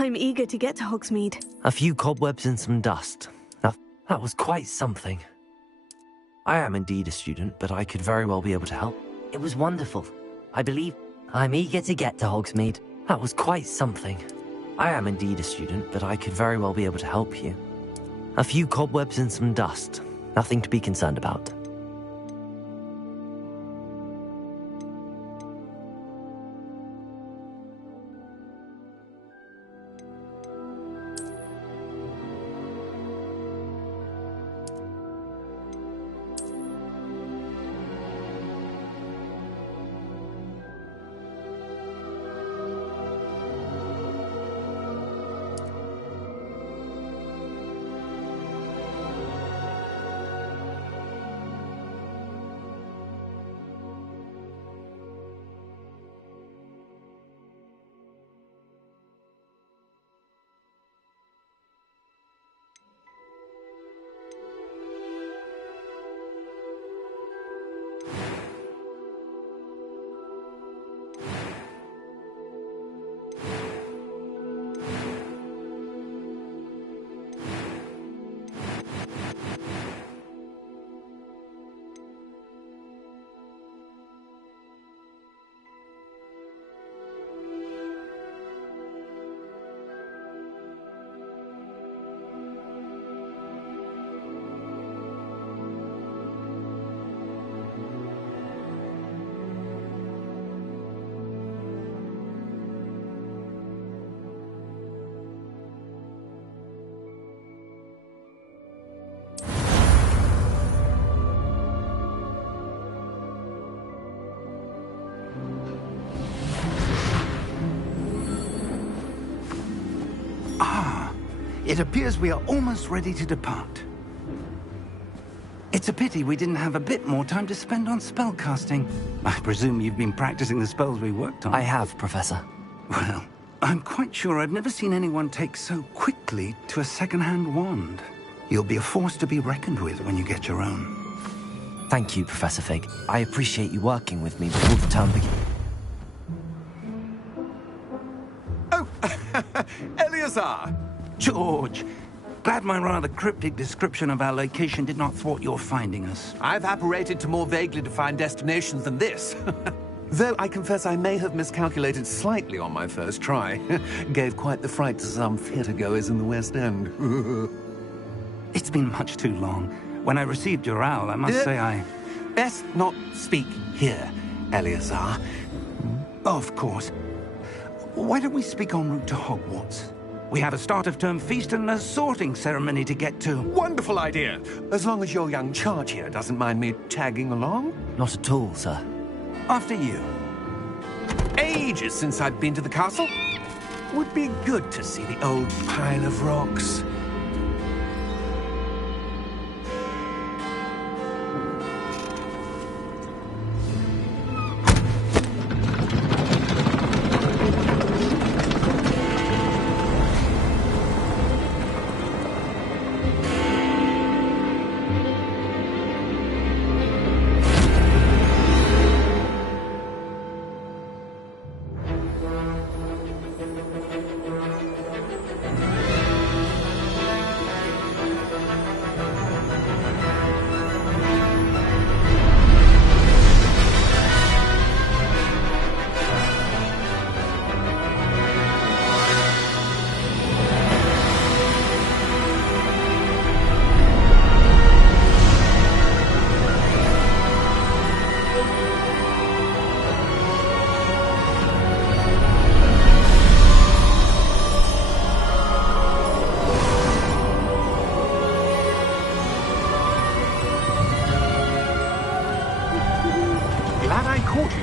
I'm eager to get to Hogsmeade. A few cobwebs and some dust. That was quite something. I am indeed a student, but I could very well be able to help. It was wonderful. I believe I'm eager to get to Hogsmeade. That was quite something. I am indeed a student, but I could very well be able to help you. A few cobwebs and some dust. Nothing to be concerned about. It appears we are almost ready to depart. It's a pity we didn't have a bit more time to spend on spellcasting. I presume you've been practicing the spells we worked on. I have, Professor. Well, I'm quite sure I've never seen anyone take so quickly to a second-hand wand. You'll be a force to be reckoned with when you get your own. Thank you, Professor Fig. I appreciate you working with me before the term begins. Oh, Eleazar! George, glad my rather cryptic description of our location did not thwart your finding us. I've apparated to more vaguely defined destinations than this. Though I confess I may have miscalculated slightly on my first try. Gave quite the fright to some theatre-goers in the West End. It's been much too long. When I received your owl, I must say I... Best not speak here, Eleazar. Of course. Why don't we speak en route to Hogwarts? We have a start-of-term feast and a sorting ceremony to get to. Wonderful idea! As long as your young charge here doesn't mind me tagging along. Not at all, sir. After you. Ages since I've been to the castle. Would be good to see the old pile of rocks.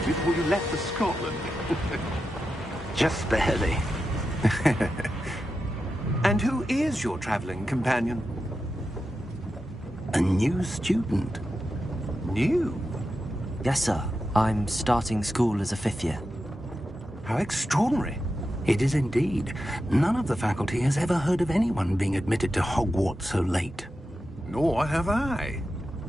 Before you left for Scotland. Just barely. And who is your traveling companion? A new student. New? Yes, sir. I'm starting school as a 5th year. How extraordinary. It is indeed. None of the faculty has ever heard of anyone being admitted to Hogwarts so late. Nor have I.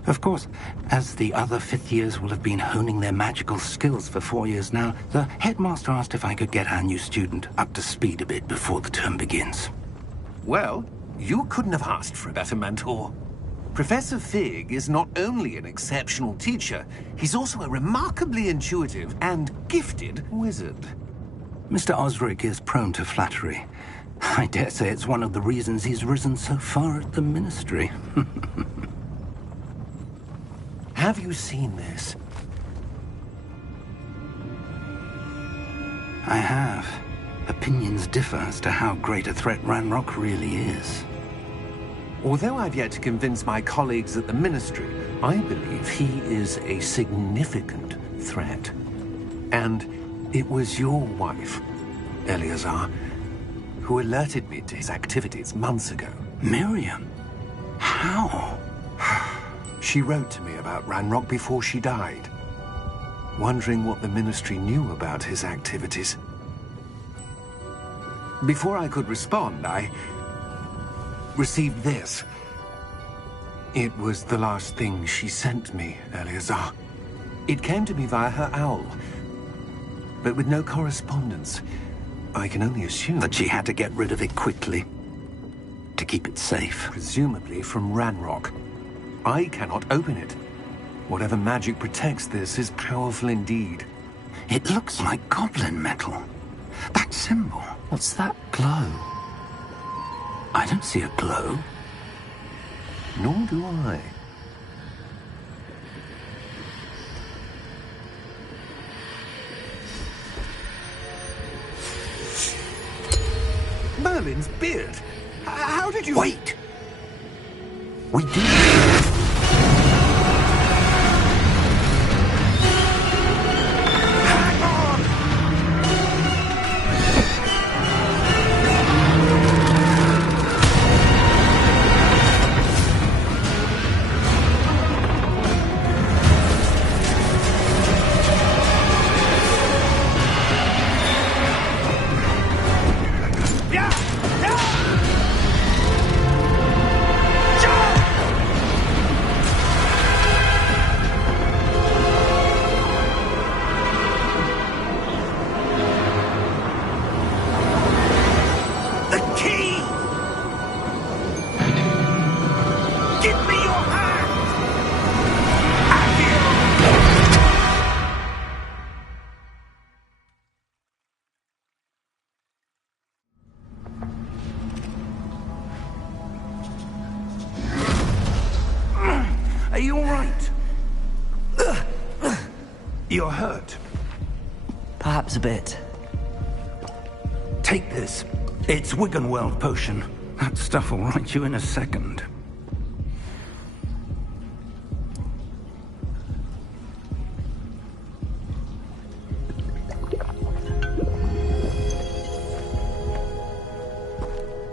Of course, as the other fifth years will have been honing their magical skills for 4 years now, the headmaster asked if I could get our new student up to speed a bit before the term begins. Well, you couldn't have asked for a better mentor. Professor Fig is not only an exceptional teacher, he's also a remarkably intuitive and gifted wizard. Mr. Osric is prone to flattery. I dare say it's one of the reasons he's risen so far at the Ministry. Have you seen this? I have. Opinions differ as to how great a threat Ranrock really is. Although I've yet to convince my colleagues at the Ministry, I believe he is a significant threat. And it was your wife, Eleazar, who alerted me to his activities months ago. Miriam? How? She wrote to me about Ranrock before she died, wondering what the Ministry knew about his activities. Before I could respond, I received this. It was the last thing she sent me, Eleazar. It came to me via her owl, but with no correspondence. I can only assume That she had to get rid of it quickly, to keep it safe. presumably from Ranrock. I cannot open it. Whatever magic protects this is powerful indeed. It looks like goblin metal. That symbol. What's that glow? I don't see a glow. Nor do I. Merlin's beard. How did you... Wait! We did. Hang on! Yeah! The key! Give me your hand! Are you all right? You're hurt. Perhaps a bit. Take this. It's Wiggenweld potion. That stuff will right you in a second.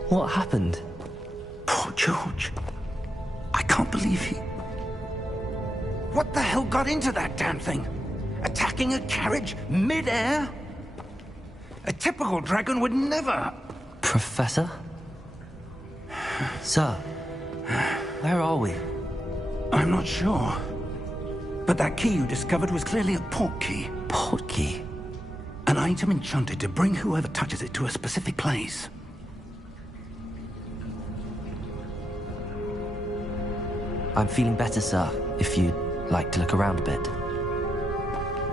What happened? Poor George. I can't believe he... What the hell got into that damn thing? Attacking a carriage mid-air? A typical dragon would never... Professor? Sir, where are we? I'm not sure. But that key you discovered was clearly a port key. Port key? An item enchanted to bring whoever touches it to a specific place. I'm feeling better, sir, if you'd like to look around a bit.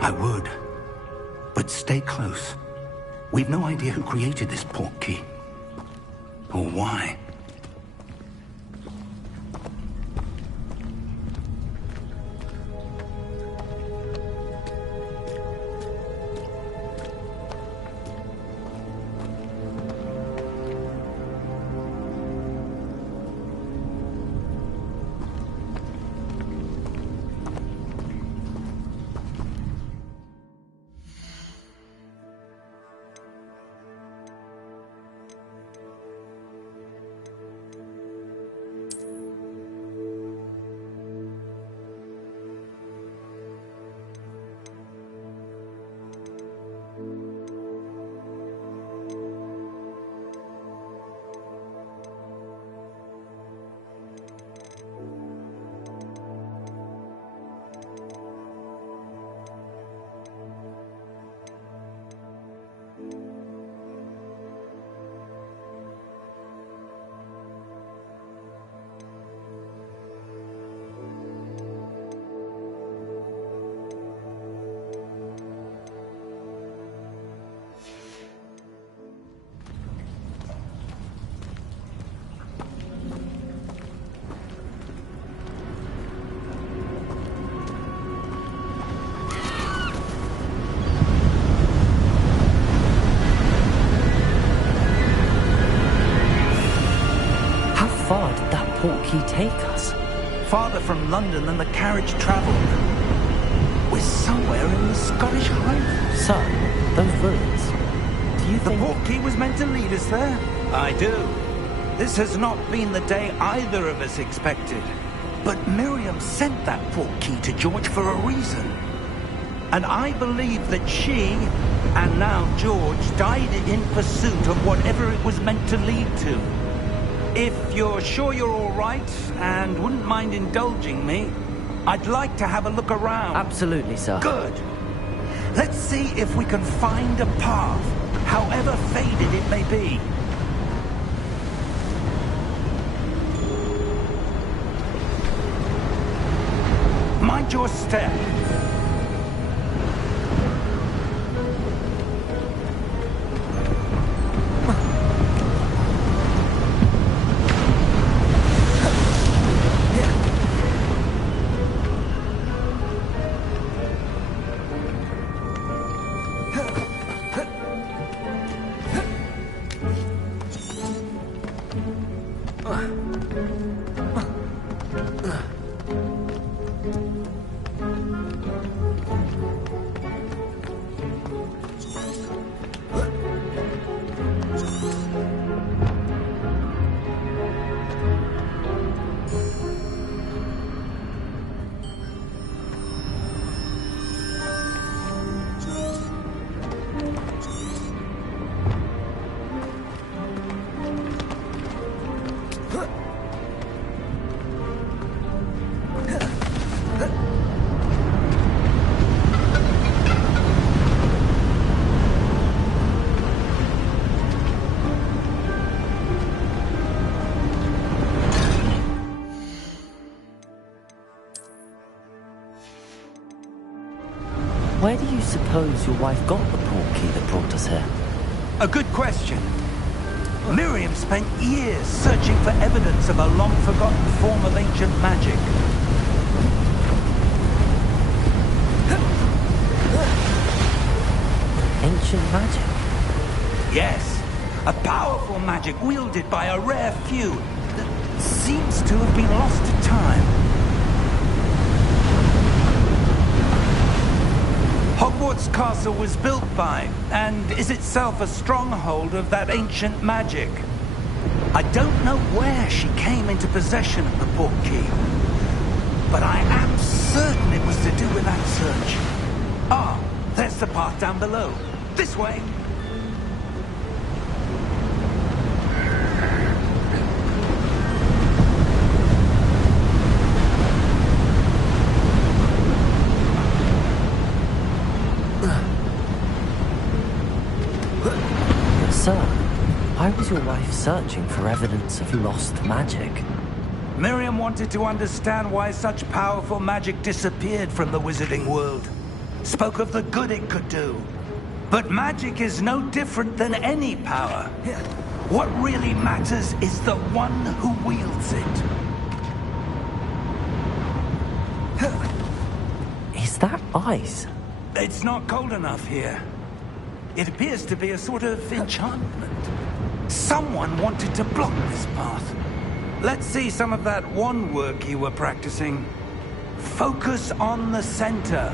I would. But stay close. We've no idea who created this port key. Or why. portkey take us? Farther from London than the carriage travelled. We're somewhere in the Scottish Highlands. Sir, those ruins. Do you The think... portkey was meant to lead us there? I do. This has not been the day either of us expected. But Miriam sent that portkey to George for a reason. And I believe that she, and now George, died in pursuit of whatever it was meant to lead to. If you're sure you're all right, and wouldn't mind indulging me, I'd like to have a look around. Absolutely, sir. Good. Let's see if we can find a path, however faded it may be. Mind your step. Where do you suppose your wife got the portkey that brought us here? A good question. Miriam spent years searching for evidence of a long-forgotten form of ancient magic. Ancient magic? Yes, a powerful magic wielded by a rare few that seems to have been lost to time. Hogwarts Castle was built by, and is itself a stronghold of that ancient magic. I don't know where she came into possession of the portkey, but I am certain it was to do with that search. Ah, there's the path down below. This way. Sir, why was your wife searching for evidence of lost magic? Miriam wanted to understand why such powerful magic disappeared from the wizarding world. Spoke of the good it could do. But magic is no different than any power. What really matters is the one who wields it. Is that ice? It's not cold enough here. It appears to be a sort of enchantment. Someone wanted to block this path. Let's see some of that wand work you were practicing. Focus on the center.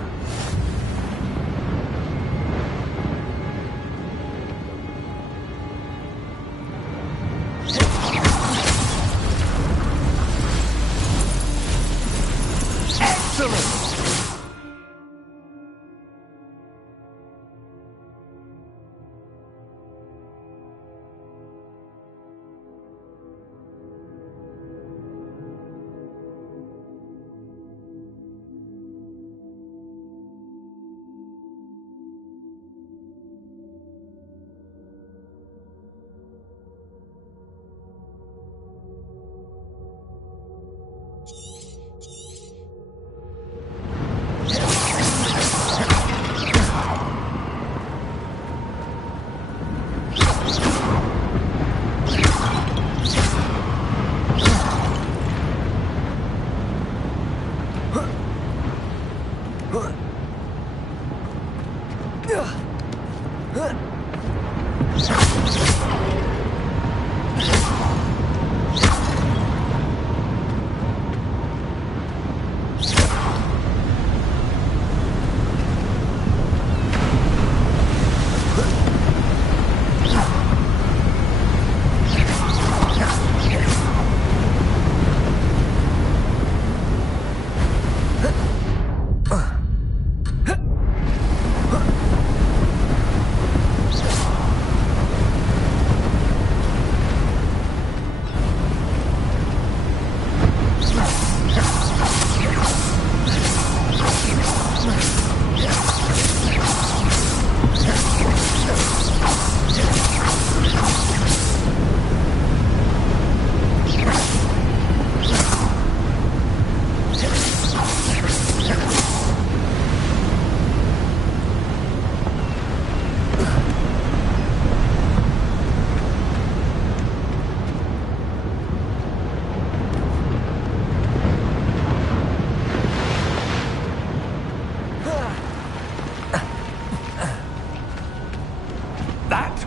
Excellent!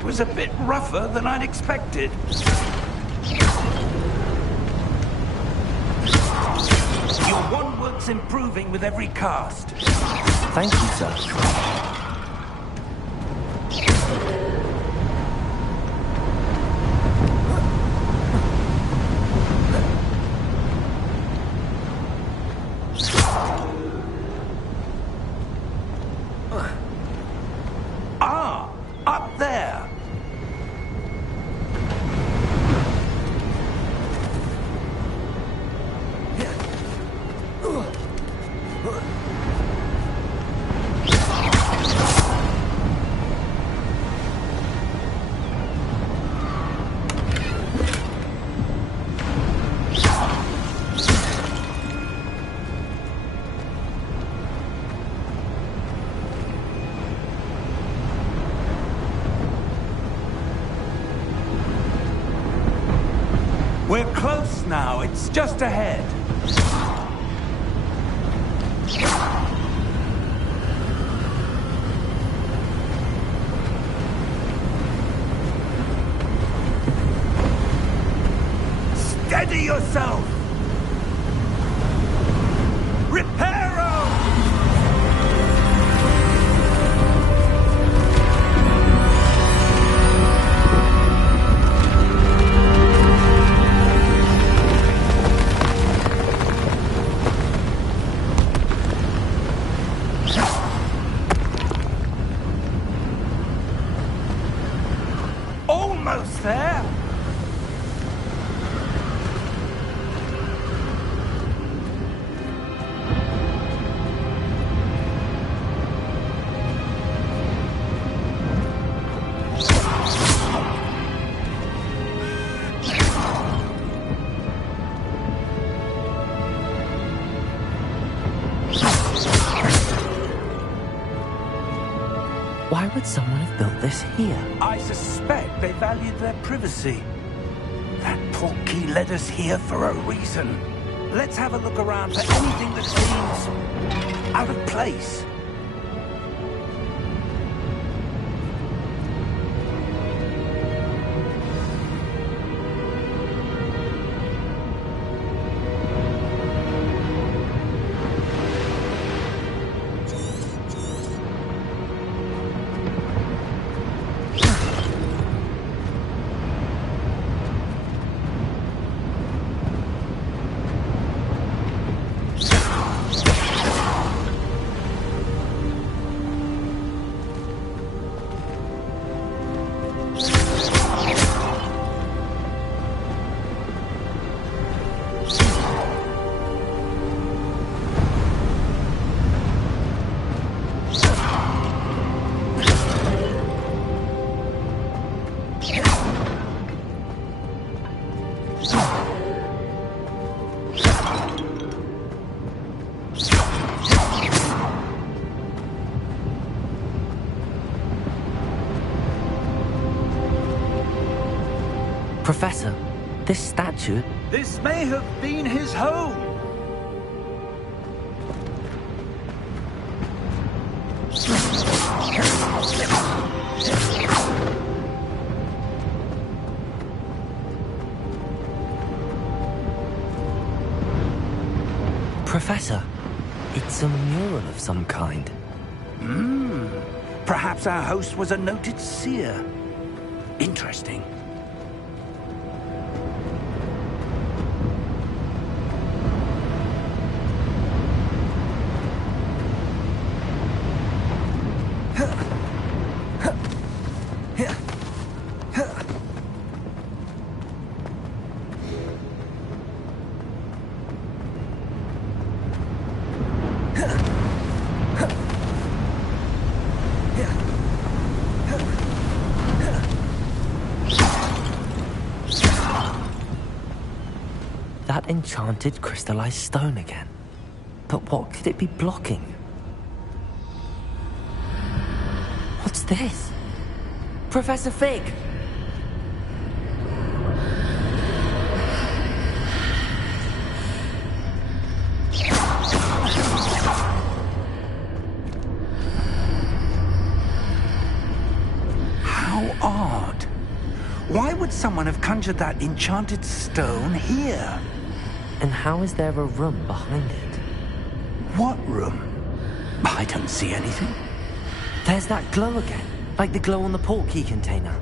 was a bit rougher than I'd expected. Your wand works improving with every cast. Thank you, sir. Ah, up there. We're close now. It's just ahead. Steady yourself! Reparo! Almost there! Why would someone have built this here? I suspect they valued their privacy. That portkey led us here for a reason. Let's have a look around for anything that seems out of place. Professor, this statue... This may have been his home. Professor, it's a mural of some kind. Perhaps our host was a noted seer. Interesting. That enchanted crystallized stone again. But what could it be blocking? What's this? Professor Fig! How odd. Why would someone have conjured that enchanted stone here? And how is there a room behind it? What room? I don't see anything. There's that glow again, like the glow on the portkey container.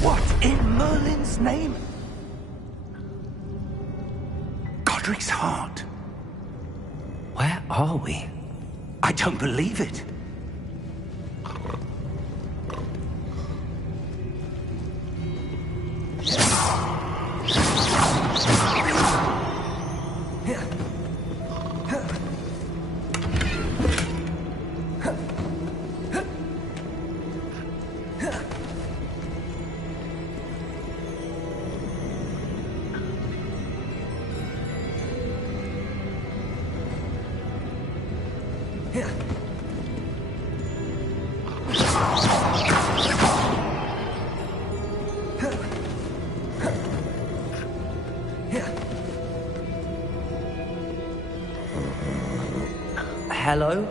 What in Merlin's name? Godric's heart. Where are we? I don't believe it. Hello?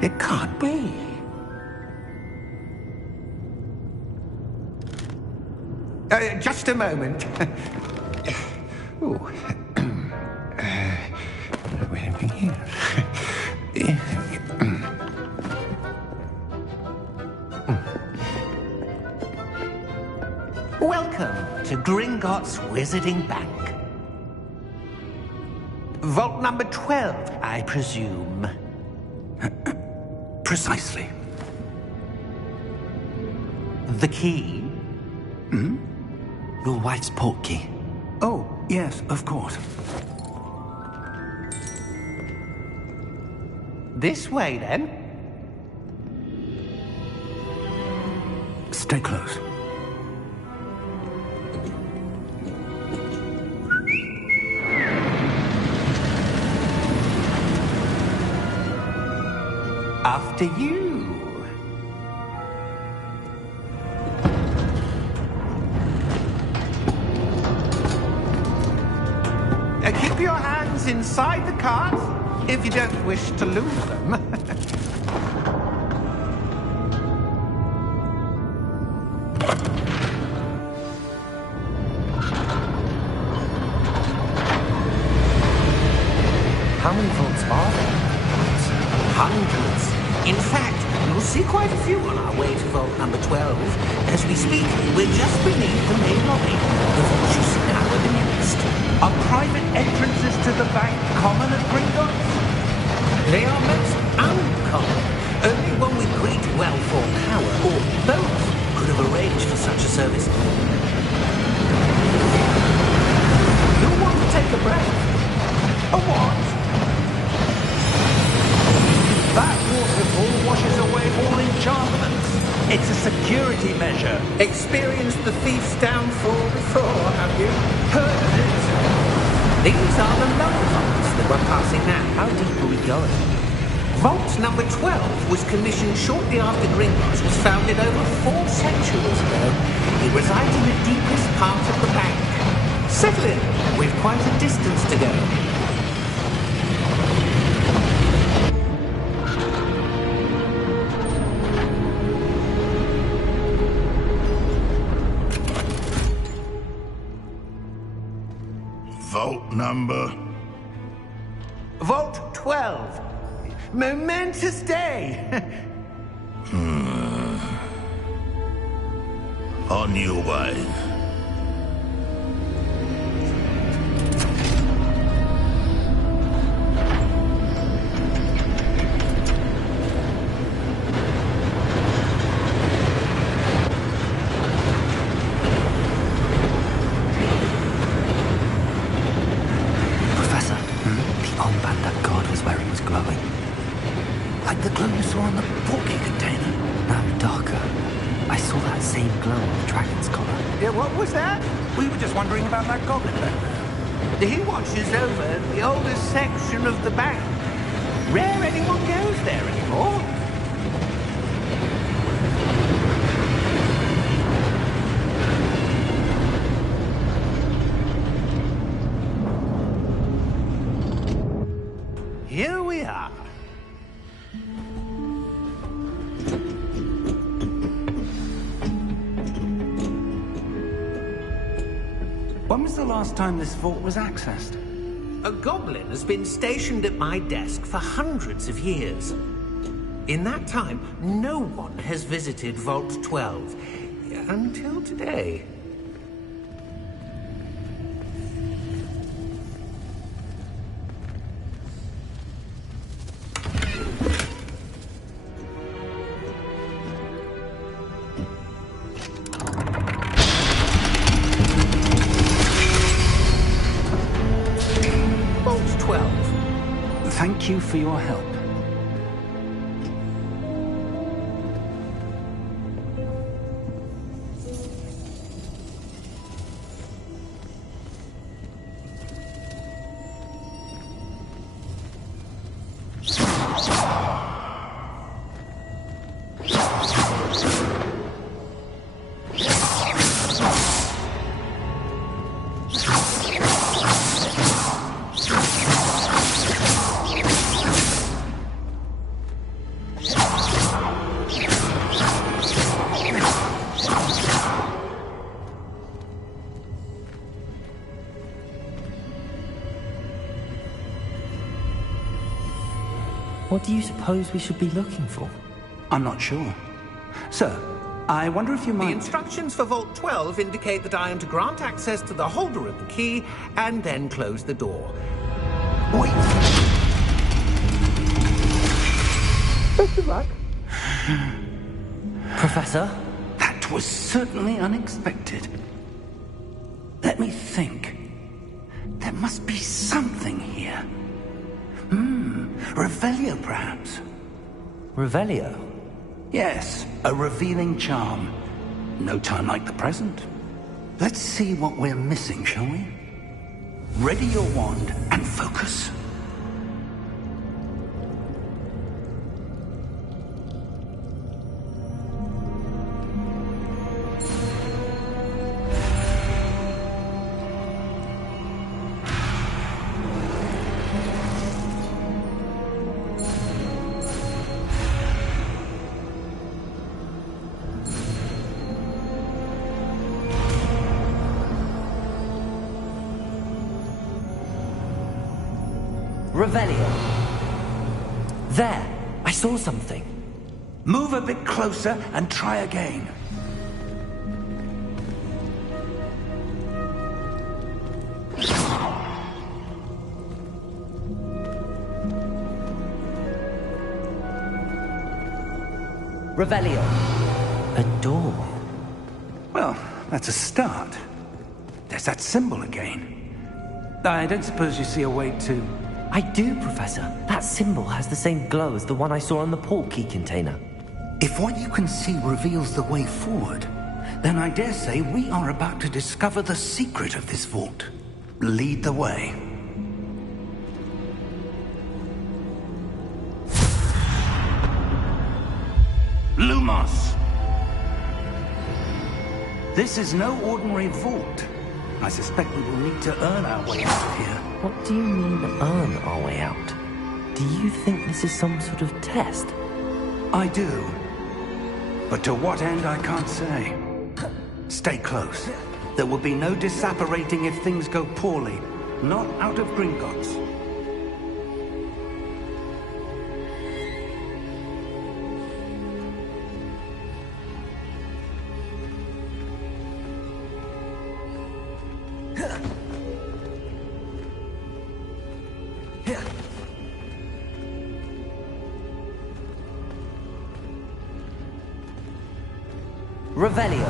It can't be. Just a moment. Oh. Welcome to Gringotts Wizarding Bank. Vault number 12, I presume. Precisely. The key? Your wife's portkey. Oh, yes, of course. This way, then. Stay close. After you. Keep your hands inside the cart if you don't wish to lose them. How many vaults are there? Hundreds. In fact, you'll see quite a few on our way to vault number 12. As we speak, we're just beneath the main lobby. The vaults you see now are the newest. Are private entrances to the bank common at Gringotts? They are most uncommon. Only one with great wealth or power, or both, could have arranged for such a service. You'll want to take a breath. A what? That waterfall washes away all enchantments. It's a security measure. Experienced the thief's downfall before, have you? Heard of it? These are the lower vaults that we're passing now. How deep are we going? Vault number 12 was commissioned shortly after Gringotts was founded over 4 centuries ago. It resides in the deepest part of the bank. Settle in. We've quite a distance to go. Vault number? Vault 12. Momentous day. On your way. Professor, the armband that guard was wearing was glowing. Like the glow you saw on the portkey container. Now darker. I saw that same glow on the dragon's collar. Yeah, what was that? We were just wondering about that goblin back there. He watches over the oldest section of the bank. Rare anyone goes there anymore. Here we are. When was the last time this vault was accessed? A goblin has been stationed at my desk for hundreds of years. In that time, no one has visited Vault 12. Until today. Vault 12. Thank you for your help. What do you suppose we should be looking for? I'm not sure. Sir, I wonder if you The might... instructions for Vault 12 indicate that I am to grant access to the holder of the key and then close the door. Wait! Best of luck. Professor? That was certainly unexpected. Let me think. There must be something here. Revelio, perhaps? Revelio? Yes, a revealing charm. No time like the present. Let's see what we're missing, shall we? Ready your wand and focus. Revelio. There! I saw something. Move a bit closer and try again. Revelio. A door. Well, that's a start. There's that symbol again. I don't suppose you see a way to... I do, Professor. That symbol has the same glow as the one I saw on the port key container. If what you can see reveals the way forward, then I dare say we are about to discover the secret of this vault. Lead the way. Lumos! This is no ordinary vault. I suspect we will need to earn our way out of here. What do you mean, earn our way out? Do you think this is some sort of test? I do. But to what end, I can't say. Stay close. There will be no disapparating if things go poorly. Not out of Gringotts. Revelio.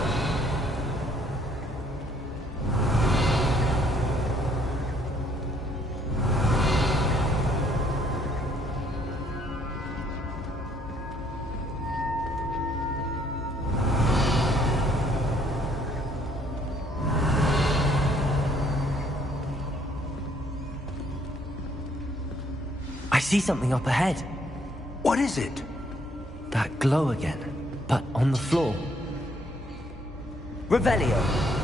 I see something up ahead. What is it? That glow again, but on the floor. Revelio!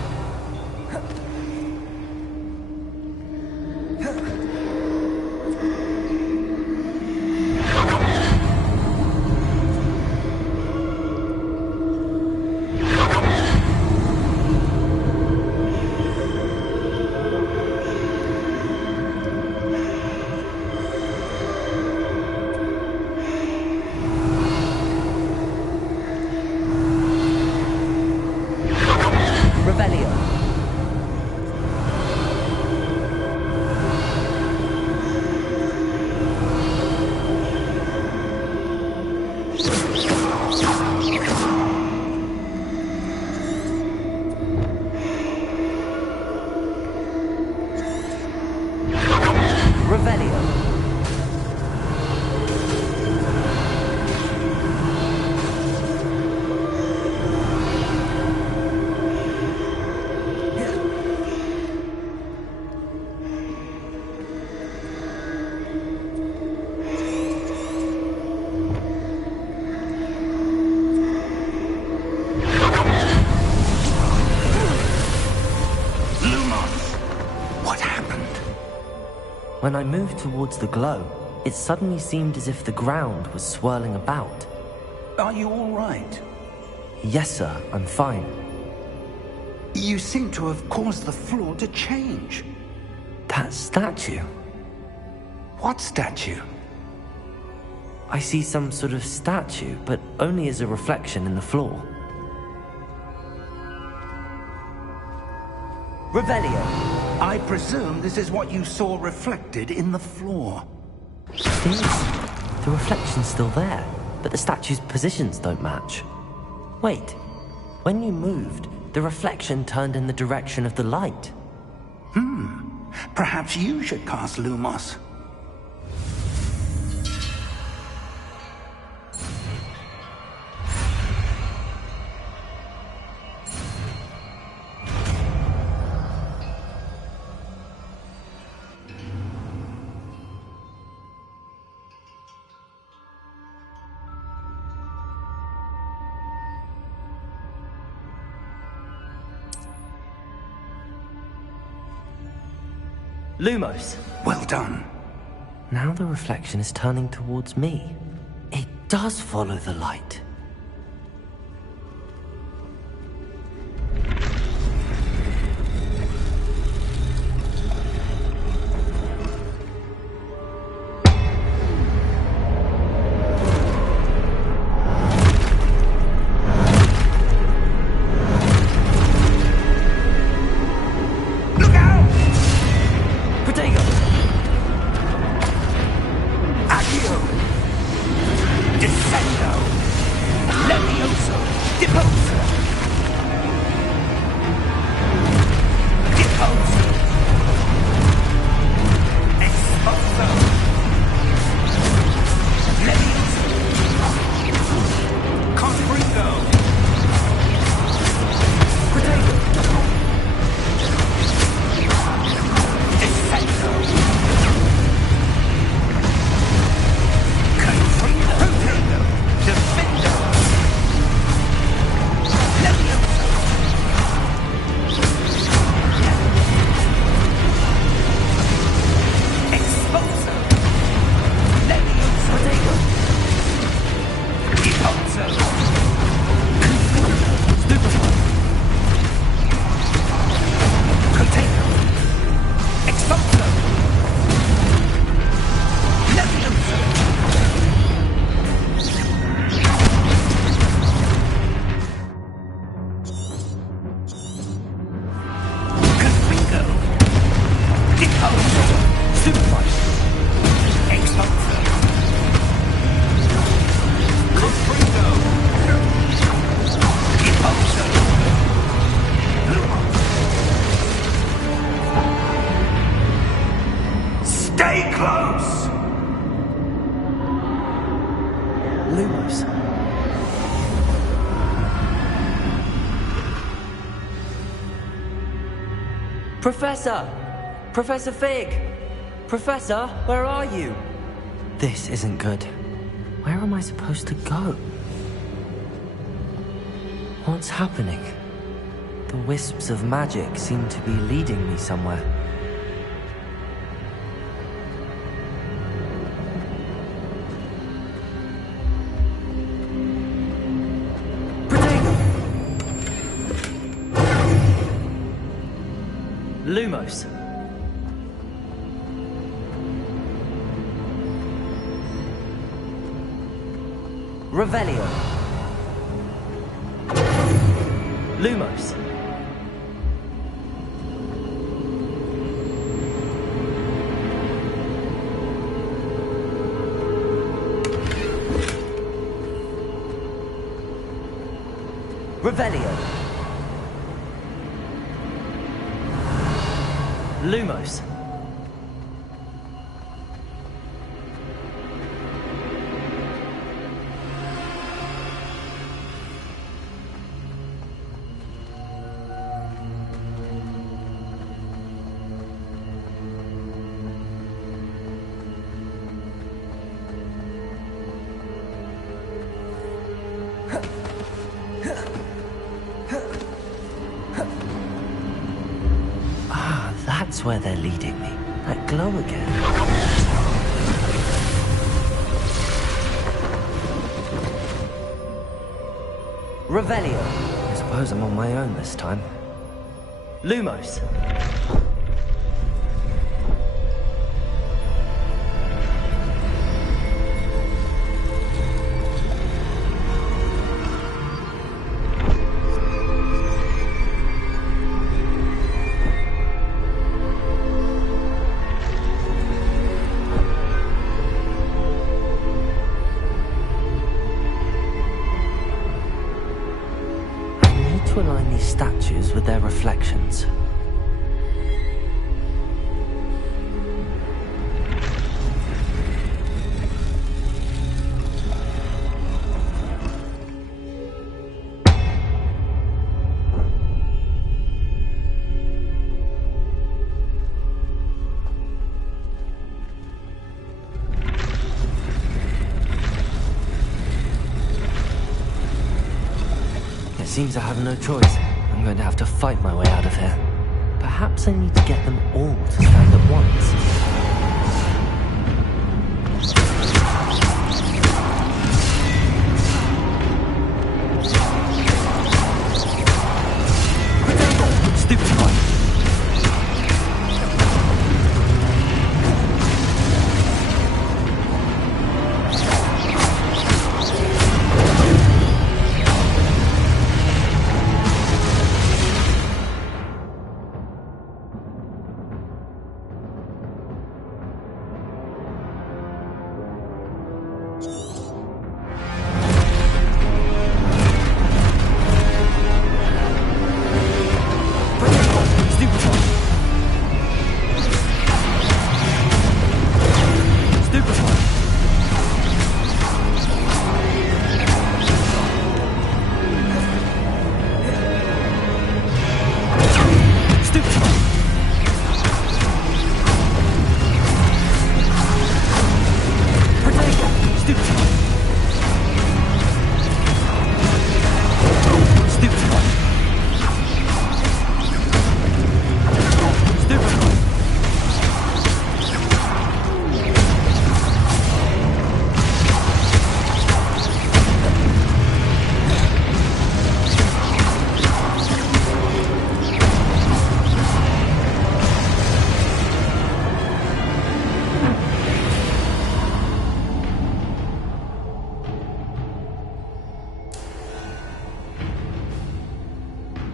When I moved towards the glow, it suddenly seemed as if the ground was swirling about. Are you all right? Yes, sir, I'm fine. You seem to have caused the floor to change. That statue? What statue? I see some sort of statue, but only as a reflection in the floor. Revelio! I presume this is what you saw reflected in the floor. It is. The reflection's still there, but the statue's positions don't match. Wait, when you moved, the reflection turned in the direction of the light. Perhaps you should cast Lumos. Lumos! Well done. Now the reflection is turning towards me. It does follow the light. Lumos. Professor! Professor Fig! Professor, where are you? This isn't good. Where am I supposed to go? What's happening? The wisps of magic seem to be leading me somewhere. Lumos. Revelio. Lumos. Revelio. Lumos. That's where they're leading me. That glow again. Revelio. I suppose I'm on my own this time. Lumos. To align these statues with their reflections. It seems I have no choice. I'm going to have to fight my way out of here. Perhaps I need to get them all to stand at once. Stupid one.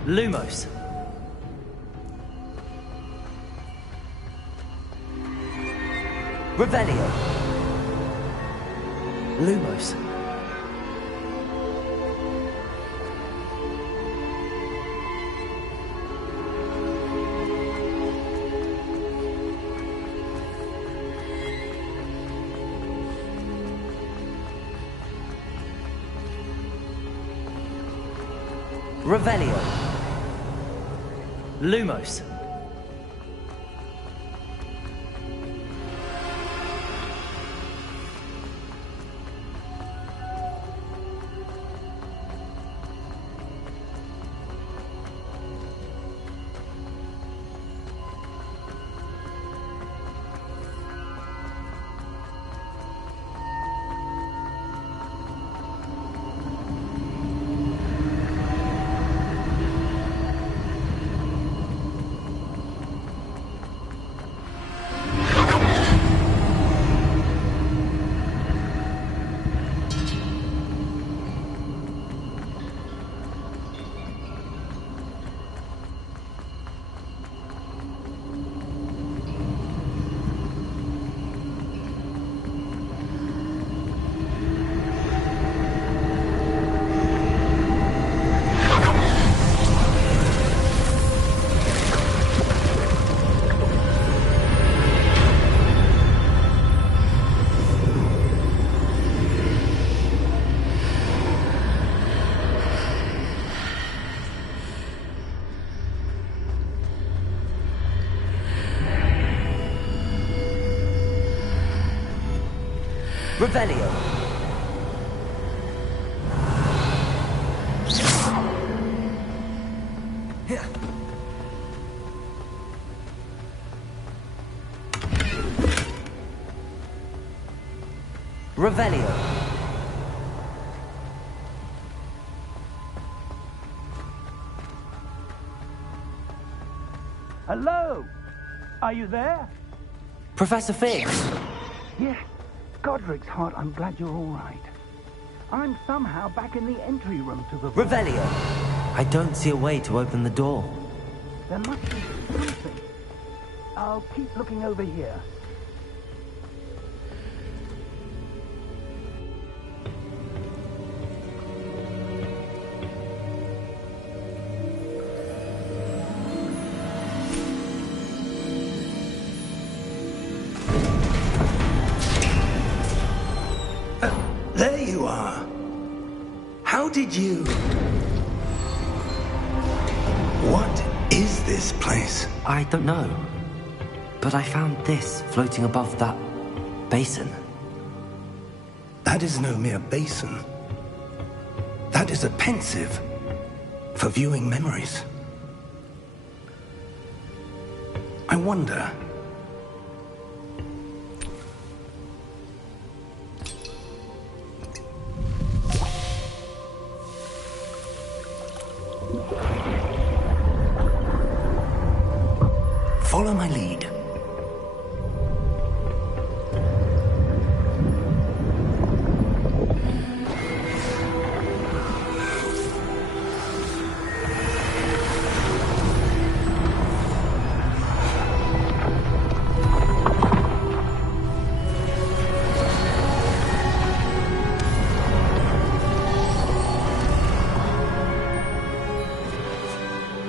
Lumos. Revelio. Lumos. Revelio. Lumos. Revelio. Revelio. Hello? Are you there? Professor Fig. Yes. Godric's heart, I'm glad you're all right. I'm somehow back in the entry room to the... Revelio. I don't see a way to open the door. There must be something. I'll keep looking over here. There you are. How did you... What is this place? I don't know. But I found this floating above that basin. That is no mere basin. That is a pensive for viewing memories. I wonder... Follow my lead.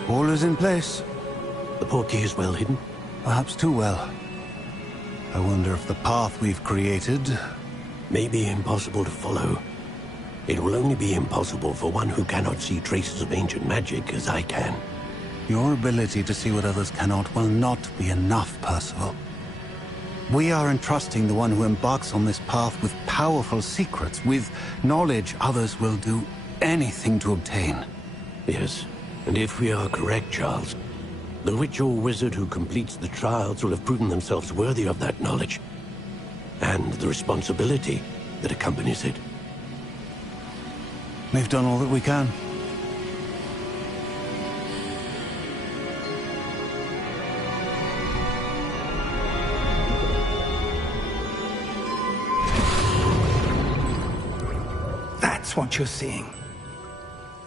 All is in place. The portkey is well hidden? Perhaps too well. I wonder if the path we've created... May be impossible to follow. It will only be impossible for one who cannot see traces of ancient magic as I can. Your ability to see what others cannot will not be enough, Percival. We are entrusting the one who embarks on this path with powerful secrets, with knowledge others will do anything to obtain. Yes, and if we are correct, Charles, the witch or wizard who completes the trials will have proven themselves worthy of that knowledge, and the responsibility that accompanies it. We've done all that we can. That's what you're seeing.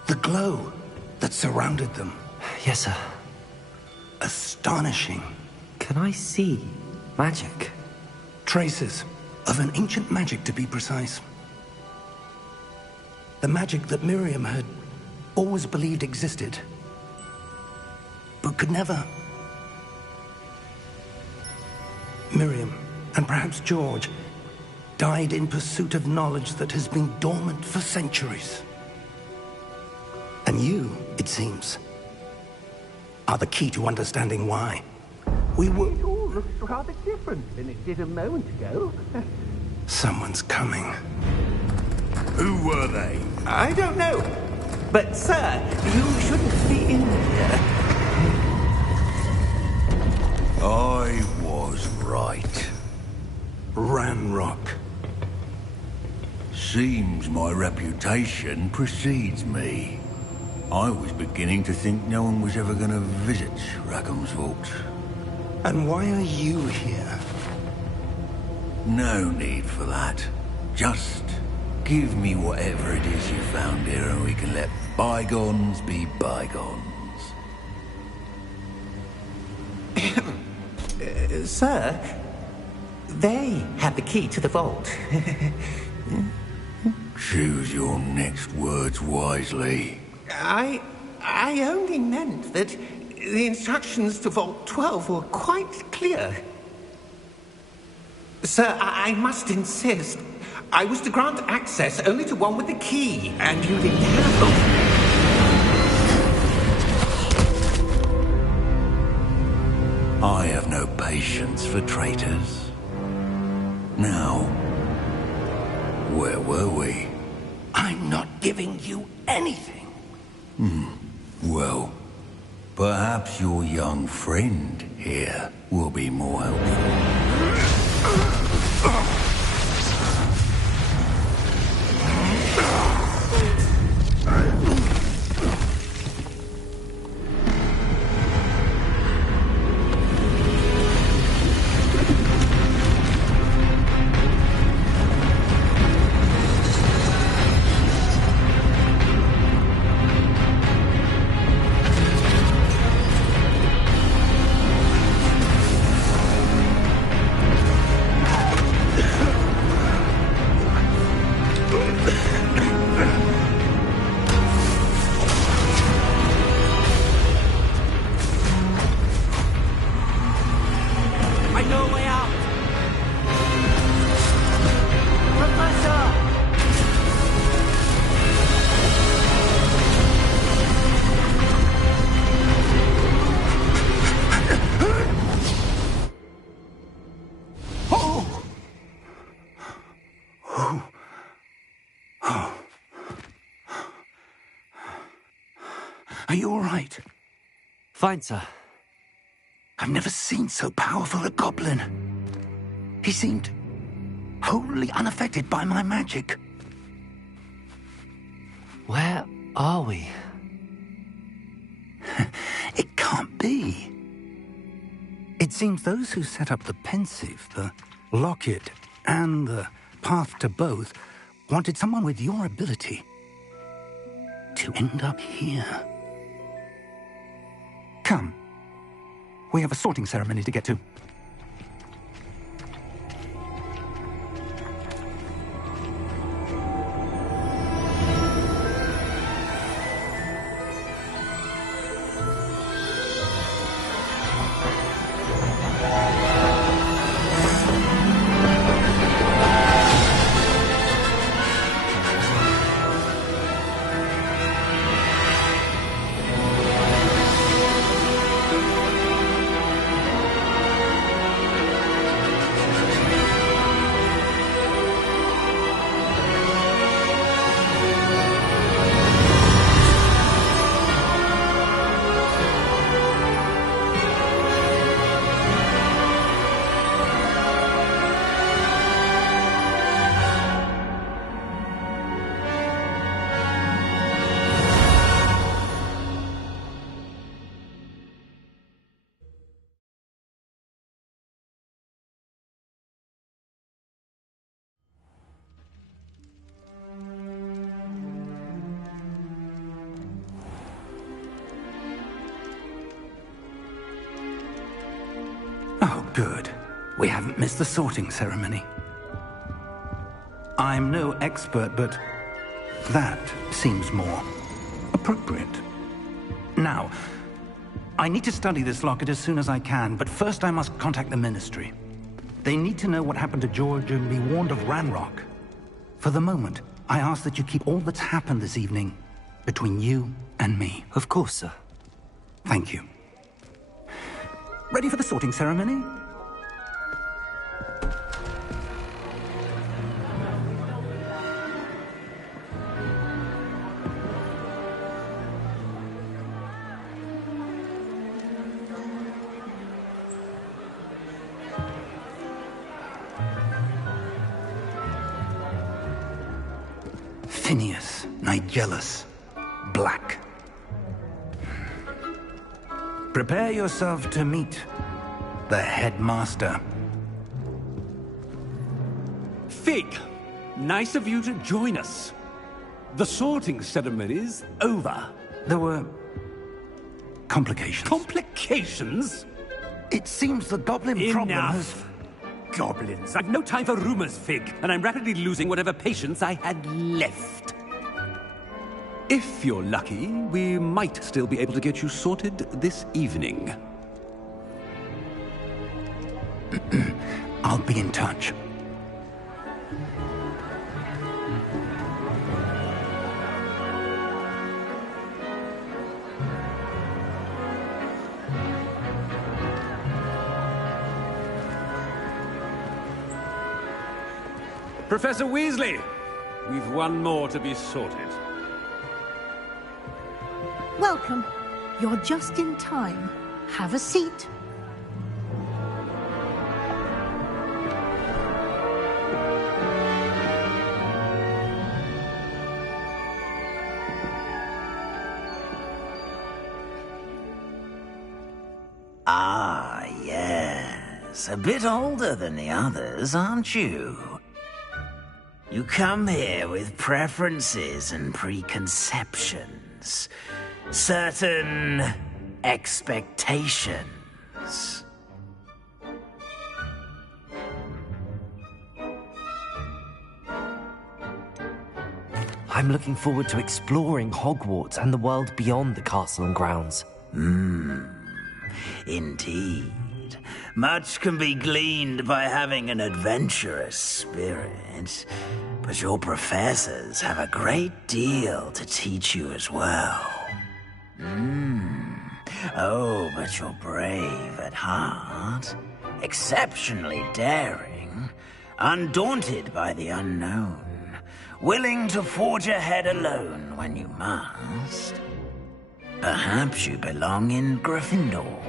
The glow that surrounded them. Yes, sir. Astonishing. Can I see magic? Traces of an ancient magic, to be precise. The magic that Miriam had always believed existed, but could never. Miriam, and perhaps George, died in pursuit of knowledge that has been dormant for centuries. And you, it seems, are the key to understanding why. We were... It all looks rather different than it did a moment ago. Someone's coming. Who were they? I don't know. But, sir, you shouldn't be in here. I was right. Ranrock. Seems my reputation precedes me. I was beginning to think no one was ever going to visit Rackham's Vault. And why are you here? No need for that. Just give me whatever it is you found here and we can let bygones be bygones. Sir, they have the key to the vault. Choose your next words wisely. I only meant that the instructions to Vault 12 were quite clear. Sir, I must insist. I was to grant access only to one with the key, and you didn't have them. I have no patience for traitors. Now, Where were we? I'm not giving you anything. Well, perhaps your young friend here will be more helpful. Are you all right? Fine, sir. I've never seen so powerful a goblin. He seemed wholly unaffected by my magic. Where are we? It can't be. It seems those who set up the pensive, the locket, and the path to both wanted someone with your ability to end up here. Come. We have a sorting ceremony to get to. Oh, good. We haven't missed the sorting ceremony. I'm no expert, but that seems more appropriate. Now, I need to study this locket as soon as I can, but first I must contact the Ministry. They need to know what happened to George and be warned of Ranrock. For the moment, I ask that you keep all that's happened this evening between you and me. Of course, sir. Thank you. Ready for the sorting ceremony? Phineas, Nigellus, Black. Prepare yourself to meet the headmaster. Fig, nice of you to join us. The sorting ceremony's over. There were complications. Complications? It seems the goblin problem has... Enough. Goblins. I've no time for rumors, Fig, and I'm rapidly losing whatever patience I had left. If you're lucky, we might still be able to get you sorted this evening. I'll be in touch. Professor Weasley, We've one more to be sorted. Welcome. You're just in time. Have a seat. Ah, yes. A bit older than the others, aren't you? You come here with preferences and preconceptions. Certain expectations. I'm looking forward to exploring Hogwarts and the world beyond the castle and grounds. Indeed. Much can be gleaned by having an adventurous spirit, but your professors have a great deal to teach you as well. Oh, but you're brave at heart, exceptionally daring, undaunted by the unknown, willing to forge ahead alone when you must. Perhaps you belong in Gryffindor.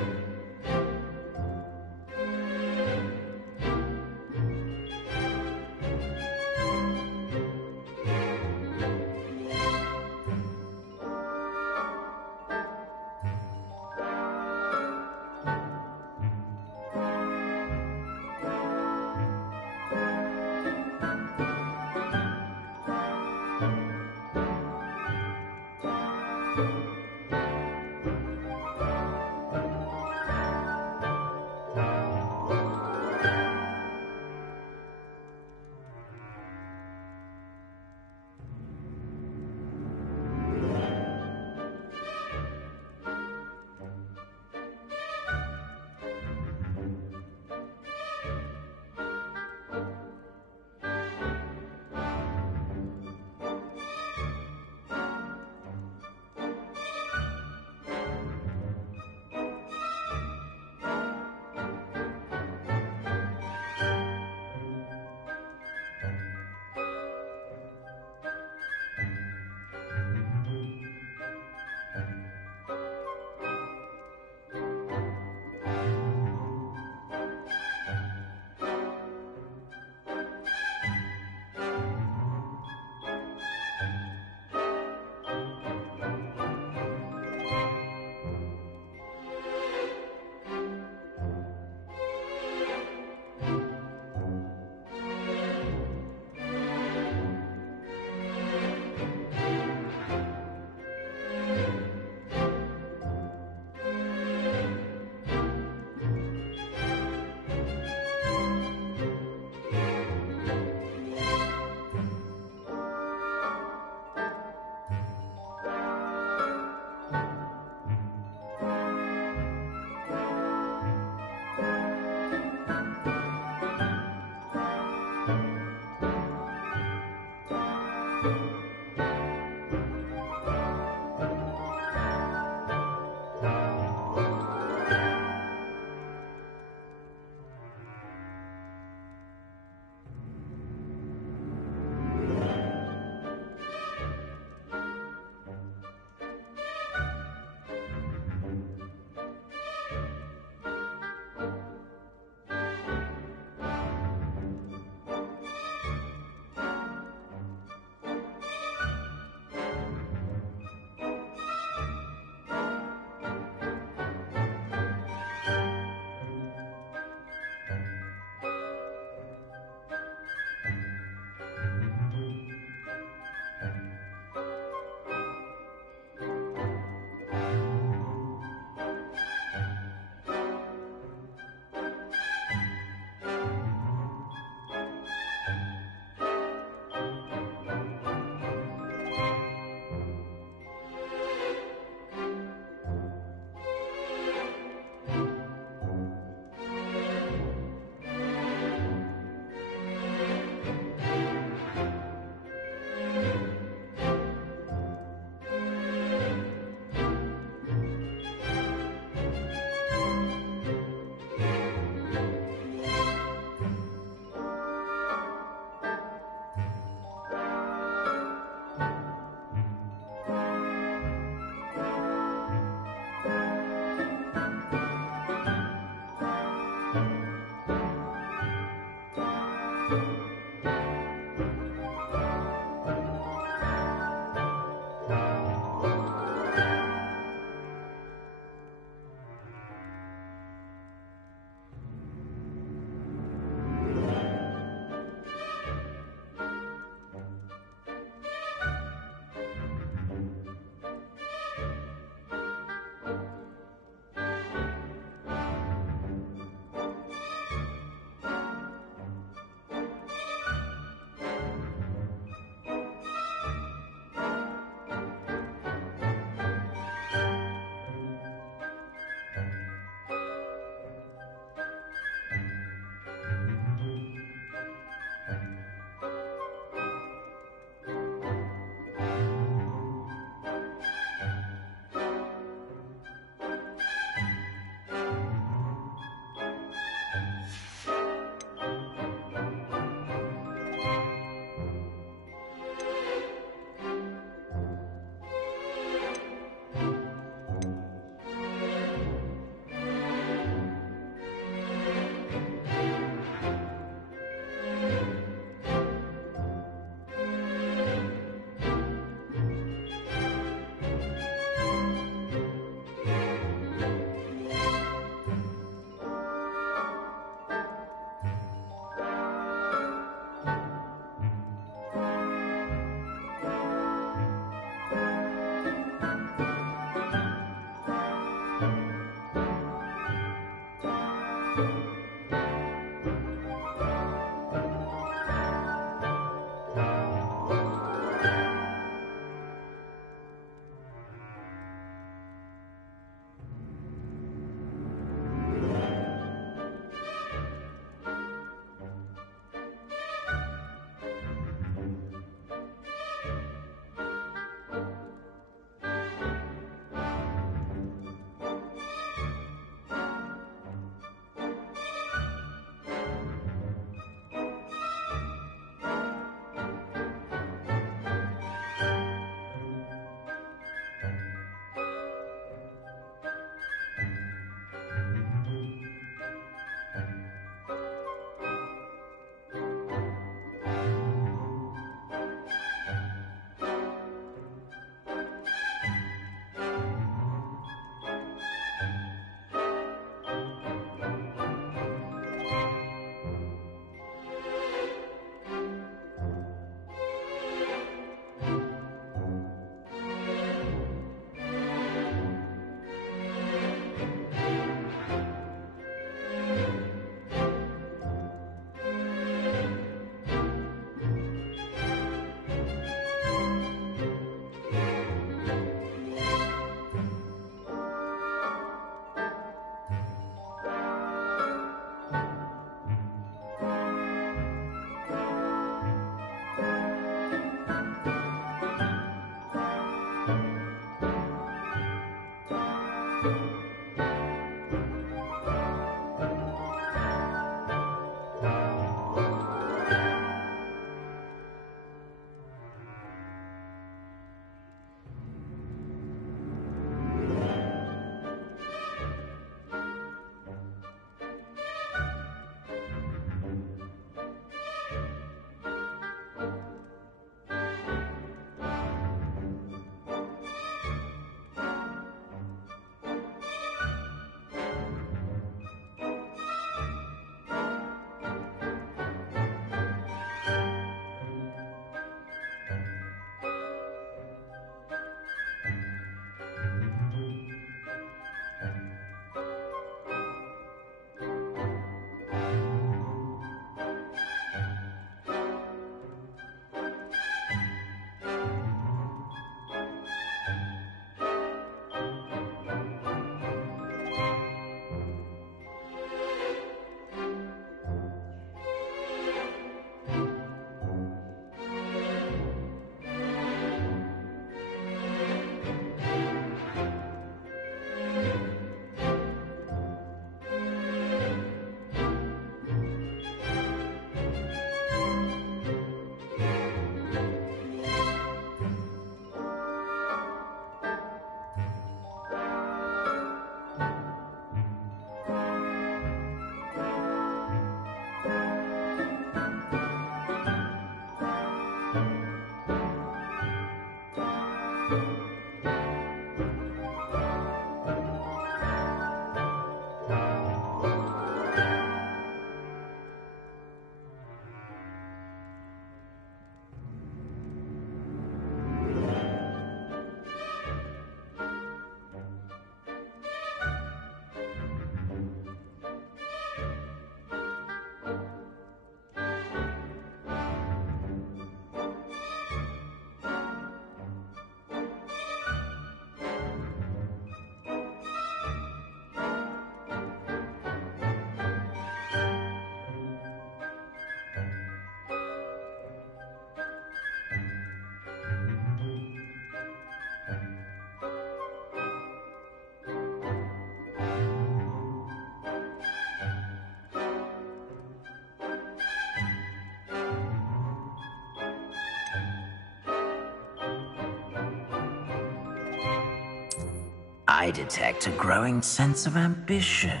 I detect a growing sense of ambition,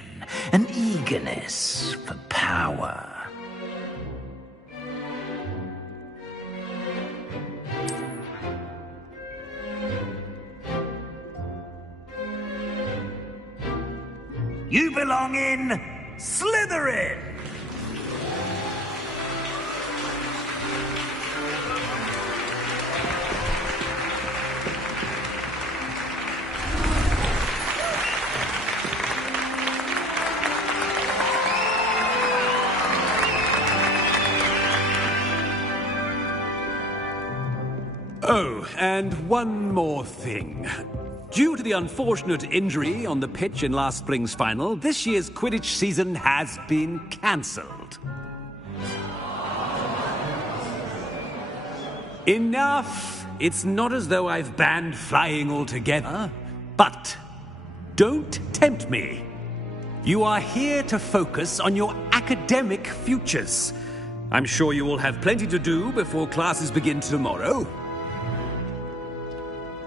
an eagerness for power. You belong in Slytherin! Oh, and one more thing. Due to the unfortunate injury on the pitch in last spring's final, this year's Quidditch season has been cancelled. Enough! It's not as though I've banned flying altogether, but don't tempt me. You are here to focus on your academic futures. I'm sure you will have plenty to do before classes begin tomorrow.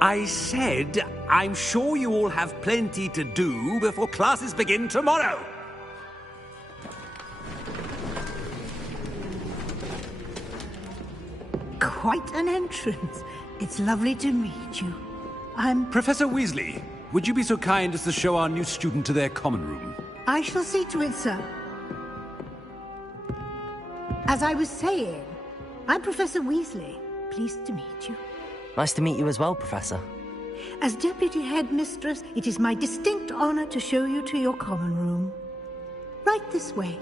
I said, I'm sure you all have plenty to do before classes begin tomorrow. Quite an entrance. It's lovely to meet you. I'm... Professor Weasley, would you be so kind as to show our new student to their common room? I shall see to it, sir. As I was saying, I'm Professor Weasley. Pleased to meet you. Nice to meet you as well, Professor. As Deputy Headmistress, it is my distinct honor to show you to your common room. Right this way.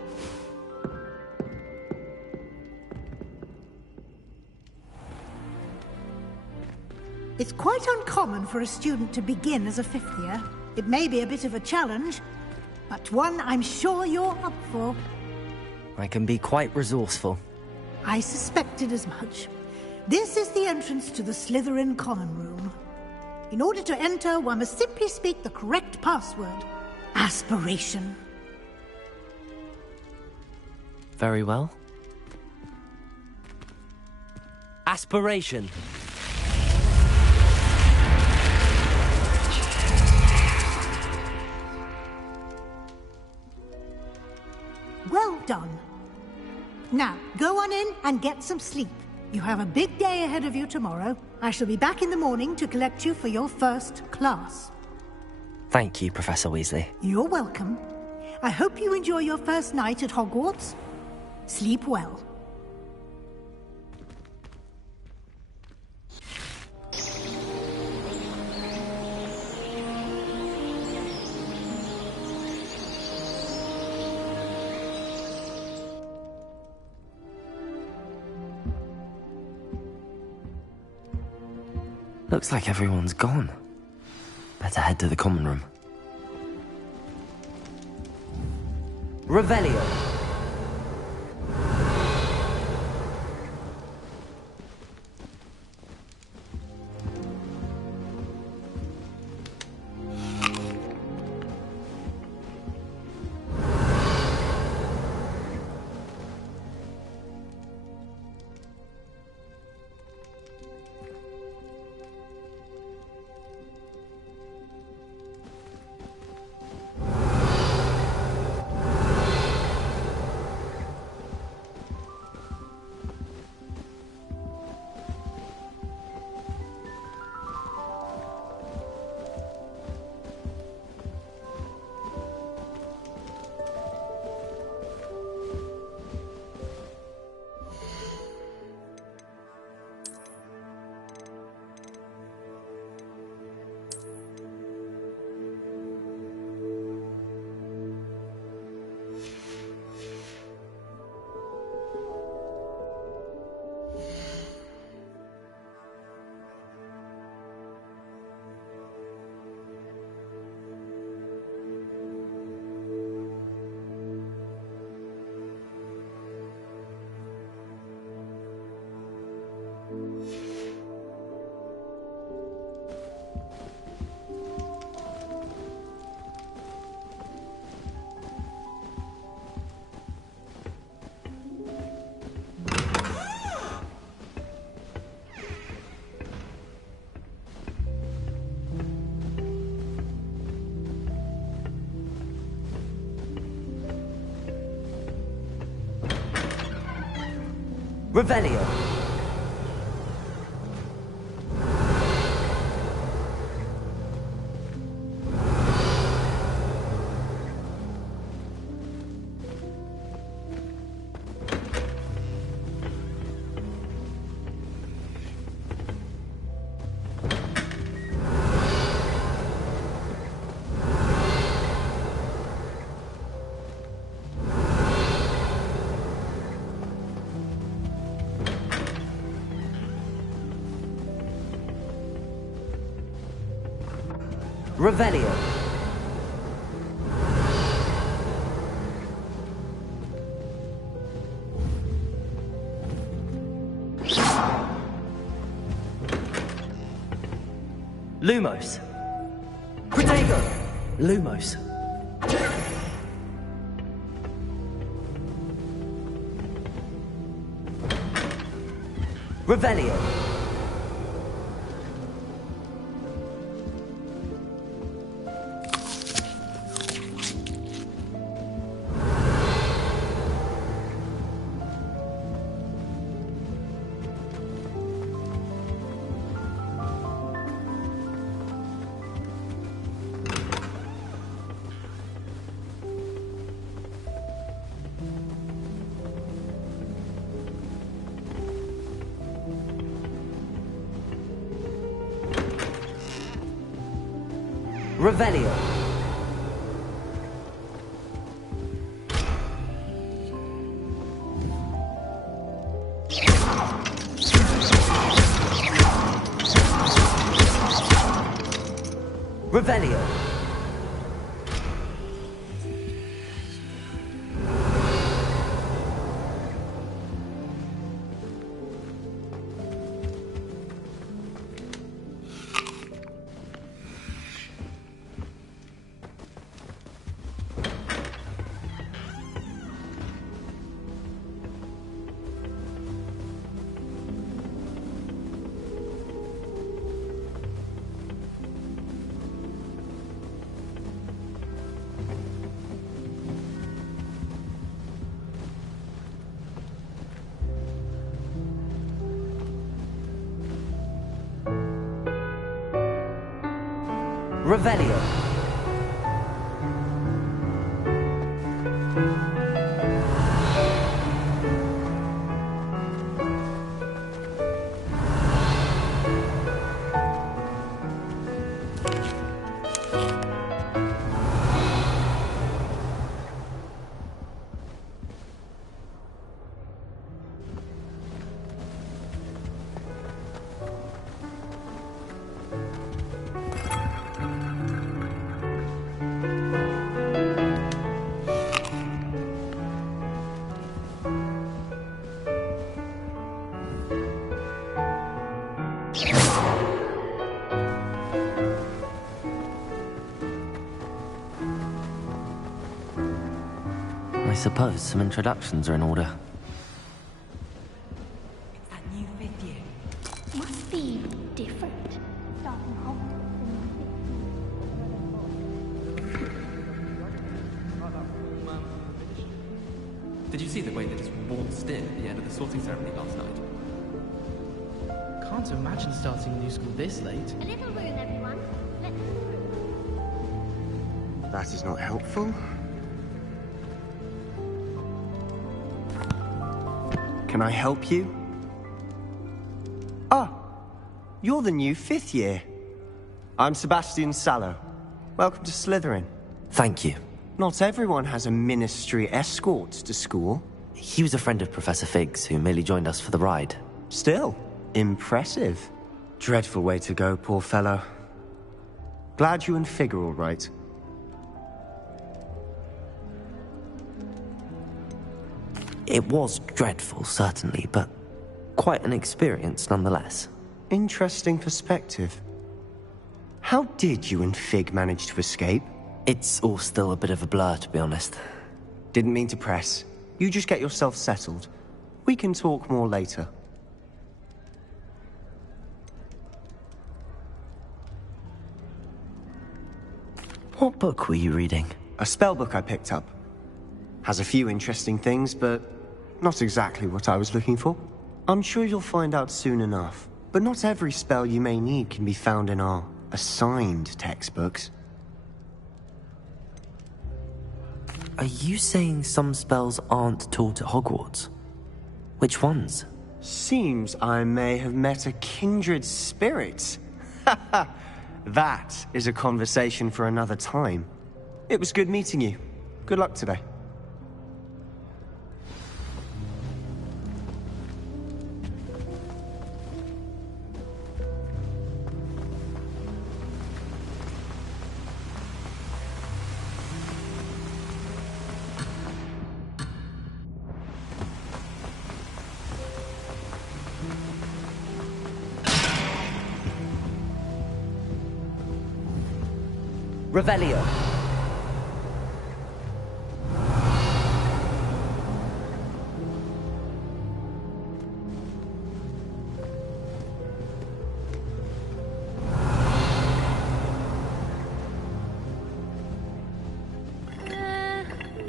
It's quite uncommon for a student to begin as a fifth year. It may be a bit of a challenge, but one I'm sure you're up for. I can be quite resourceful. I suspected as much. This is the entrance to the Slytherin common room. In order to enter, one must simply speak the correct password. Aspiration. Very well. Aspiration. Well done. Now, go on in and get some sleep. You have a big day ahead of you tomorrow. I shall be back in the morning to collect you for your first class. Thank you, Professor Weasley. You're welcome. I hope you enjoy your first night at Hogwarts. Sleep well. Looks like everyone's gone. Better head to the common room. Revelio. Revelio. Revelio. Lumos. Protego. Lumos. Revelio. Revelio. Revelio. Revelio. I suppose some introductions are in order. It's that new fifth year. Must be different. Starting Hogwarts in Did you see the way they just waltzed in at the end of the sorting ceremony last night? Can't imagine starting a new school this late. A little room, everyone. Let's through. That is not helpful. Can I help you? Ah, you're the new fifth year. I'm Sebastian Sallow. Welcome to Slytherin. Thank you. Not everyone has a ministry escort to school. He was a friend of Professor Figgs, who merely joined us for the ride. Still, impressive. Dreadful way to go, poor fellow. Glad you and Fig are all right. It was dreadful, certainly, but quite an experience nonetheless. Interesting perspective. How did you and Fig manage to escape? It's all still a bit of a blur, to be honest. Didn't mean to press. You just get yourself settled. We can talk more later. What book were you reading? A spell book I picked up. Has a few interesting things, but not exactly what I was looking for. I'm sure you'll find out soon enough. But not every spell you may need can be found in our assigned textbooks. Are you saying some spells aren't taught at Hogwarts? Which ones? Seems I may have met a kindred spirit. That is a conversation for another time. It was good meeting you. Good luck today. Revelio.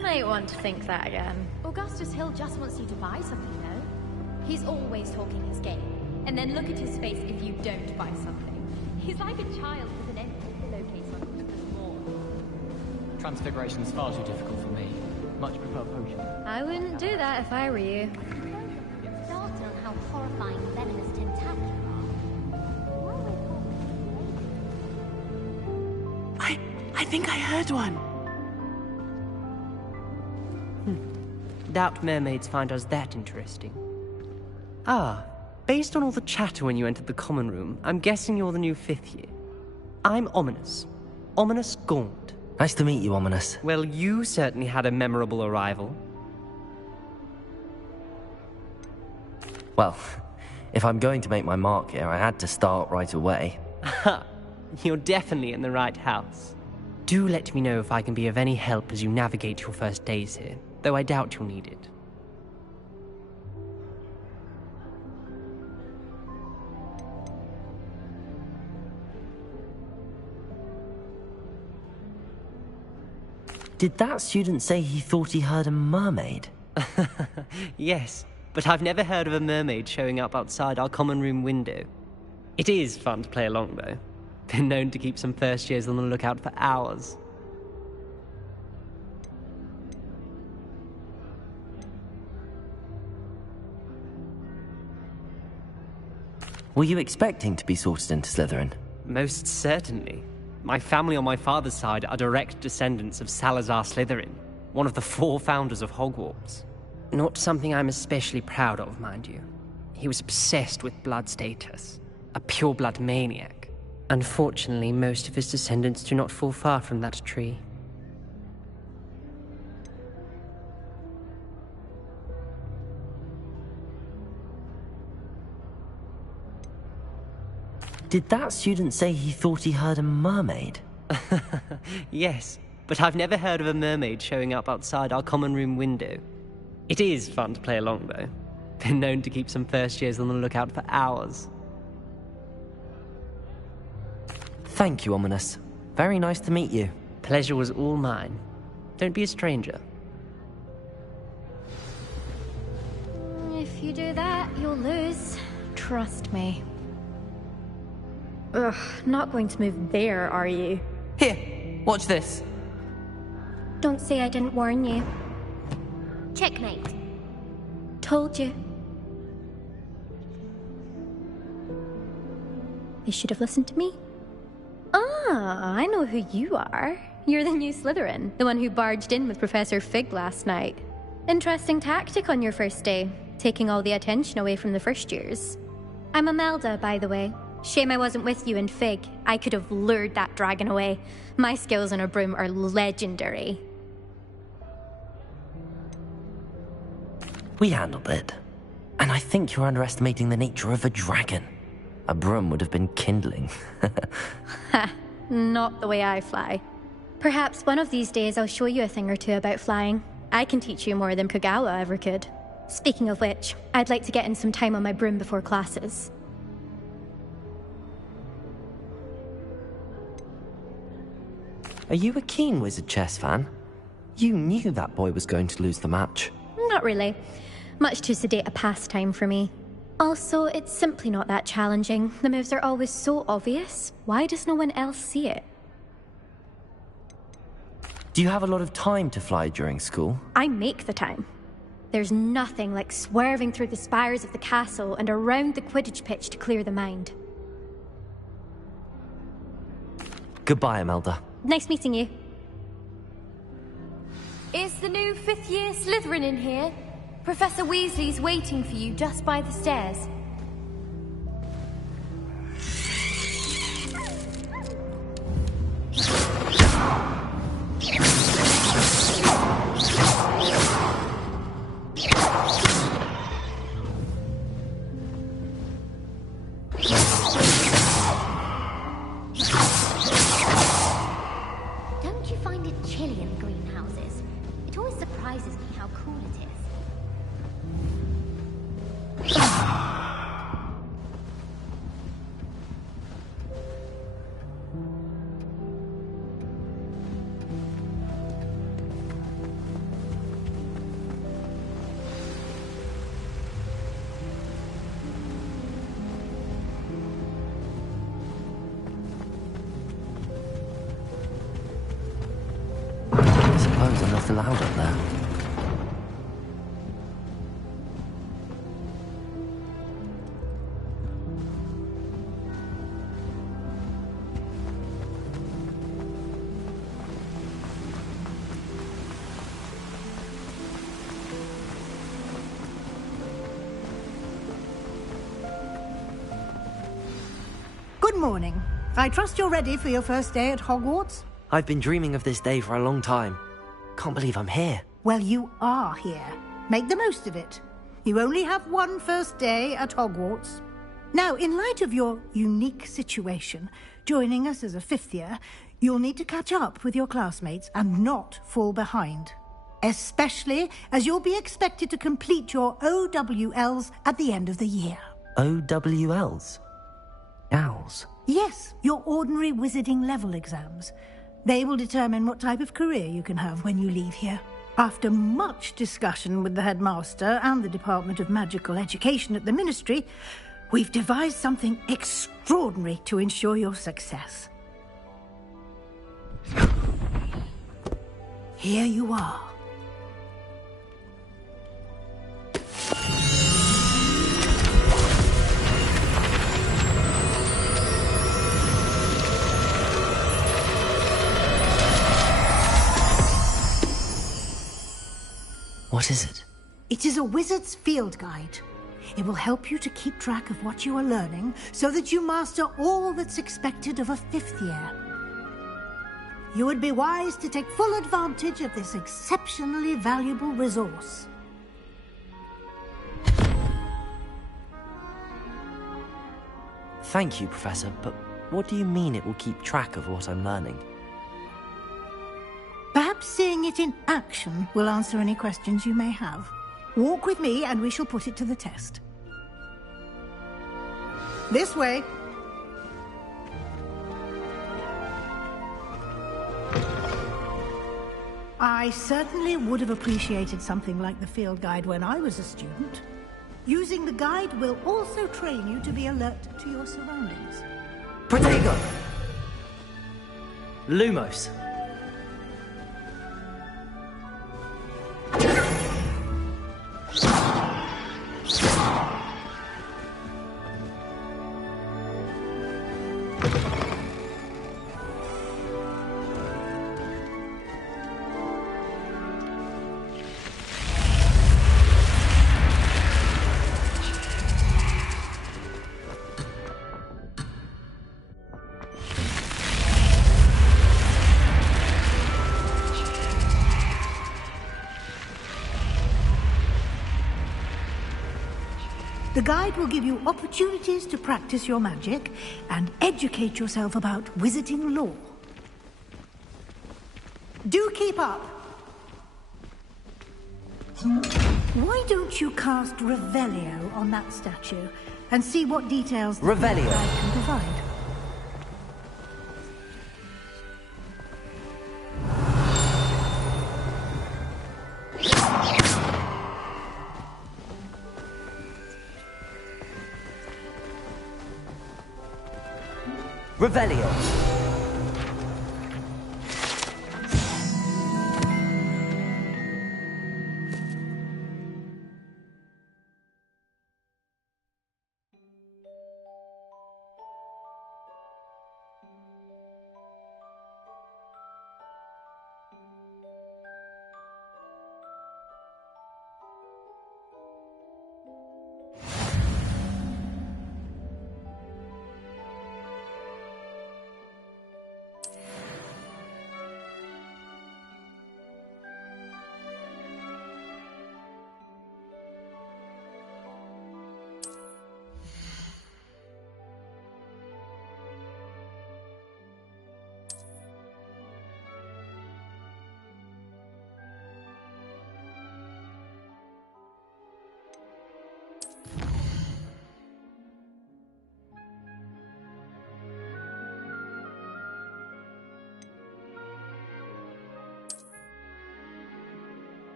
Might want to think that again. Augustus Hill just wants you to buy something, though. He's always talking his game. And then look at his face if you don't buy something. He's like a child with an empty pillowcase on him. Transfiguration's far too difficult for me. Much prefer potion. I wouldn't do that if I were you. Started on how horrifying venomous tentacular are. I think I heard one. Doubt mermaids find us that interesting. Ah, based on all the chatter when you entered the common room, I'm guessing you're the new 5th year. I'm Ominous. Ominous Gaunt. Nice to meet you, Ominous. Well, you certainly had a memorable arrival. Well, if I'm going to make my mark here, I had to start right away. Ha! You're definitely in the right house. Do let me know if I can be of any help as you navigate your first days here, though I doubt you'll need it. Did that student say he thought he heard a mermaid? Yes, but I've never heard of a mermaid showing up outside our common room window. It is fun to play along, though. Been known to keep some first years on the lookout for hours. Were you expecting to be sorted into Slytherin? Most certainly. My family on my father's side are direct descendants of Salazar Slytherin, one of the 4 founders of Hogwarts. Not something I'm especially proud of, mind you. He was obsessed with blood status, a pure-blood maniac. Unfortunately, most of his descendants do not fall far from that tree. Did that student say he thought he heard a mermaid? Yes, but I've never heard of a mermaid showing up outside our common room window. It is fun to play along, though. Been known to keep some first years on the lookout for hours. Thank you, Ominous. Very nice to meet you. Pleasure was all mine. Don't be a stranger. If you do that, you'll lose. Trust me. Ugh, not going to move there, are you? Here, watch this. Don't say I didn't warn you. Checkmate. Told you. You should have listened to me. Ah, I know who you are. You're the new Slytherin, the one who barged in with Professor Fig last night. Interesting tactic on your first day, taking all the attention away from the first years. I'm Imelda, by the way. Shame I wasn't with you in Fig. I could have lured that dragon away. My skills on a broom are legendary. We handled it. And I think you're underestimating the nature of a dragon. A broom would have been kindling. Ha, not the way I fly. Perhaps one of these days I'll show you a thing or two about flying. I can teach you more than Kogawa ever could. Speaking of which, I'd like to get in some time on my broom before classes. Are you a keen Wizard chess fan? You knew that boy was going to lose the match. Not really. Much too sedate a pastime for me. Also, it's simply not that challenging. The moves are always so obvious. Why does no one else see it? Do you have a lot of time to fly during school? I make the time. There's nothing like swerving through the spires of the castle and around the Quidditch pitch to clear the mind. Goodbye, Imelda. Nice meeting you. Is the new fifth-year Slytherin in here? Professor Weasley's waiting for you just by the stairs. Don't you find it chilly in the greenhouses? It always surprises me how cool it is. I suppose I'm not allowed up there. Good morning. I trust you're ready for your first day at Hogwarts? I've been dreaming of this day for a long time. Can't believe I'm here. Well, you are here. Make the most of it. You only have one first day at Hogwarts. Now, in light of your unique situation, joining us as a fifth year, you'll need to catch up with your classmates and not fall behind. Especially as you'll be expected to complete your OWLs at the end of the year. OWLs? Owls? Yes, your ordinary wizarding level exams. They will determine what type of career you can have when you leave here. After much discussion with the headmaster and the Department of Magical Education at the Ministry, we've devised something extraordinary to ensure your success. Here you are. What is it? It is a wizard's field guide. It will help you to keep track of what you are learning so that you master all that's expected of a fifth year. You would be wise to take full advantage of this exceptionally valuable resource. Thank you, Professor, but what do you mean it will keep track of what I'm learning? Perhaps seeing it in action will answer any questions you may have. Walk with me and we shall put it to the test. This way. I certainly would have appreciated something like the field guide when I was a student. Using the guide will also train you to be alert to your surroundings. Protego! Lumos! The guide will give you opportunities to practice your magic and educate yourself about wizarding lore. Do keep up! Why don't you cast Revelio on that statue and see what details the Revelio guide can provide? Revelio.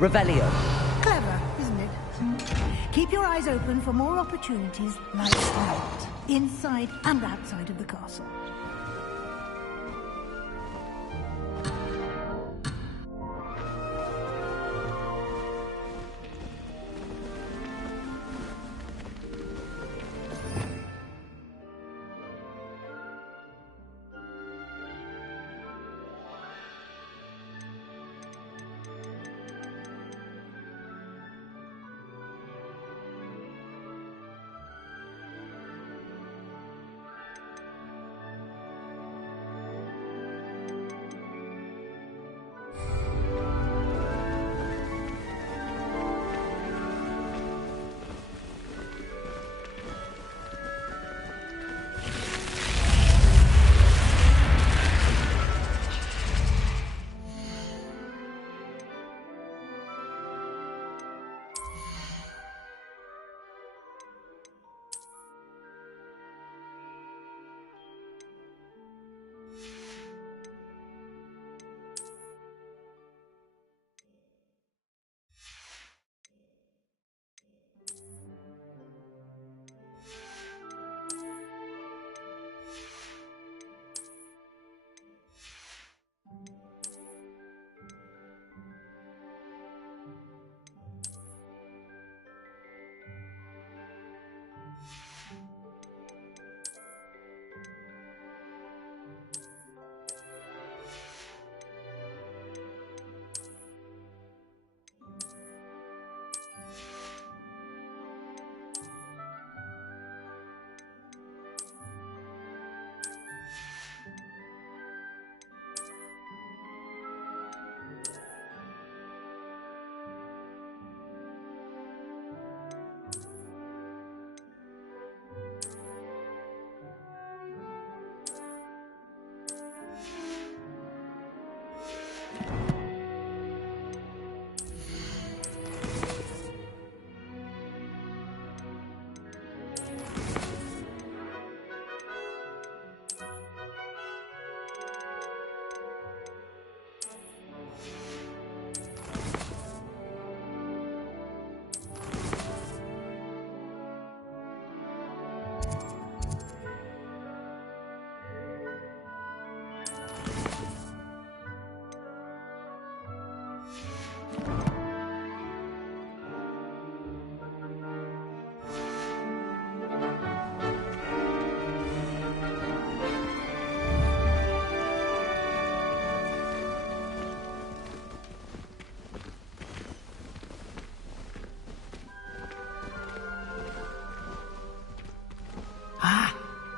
Revelio. Clever, isn't it? Keep your eyes open for more opportunities like that, inside and outside of the castle.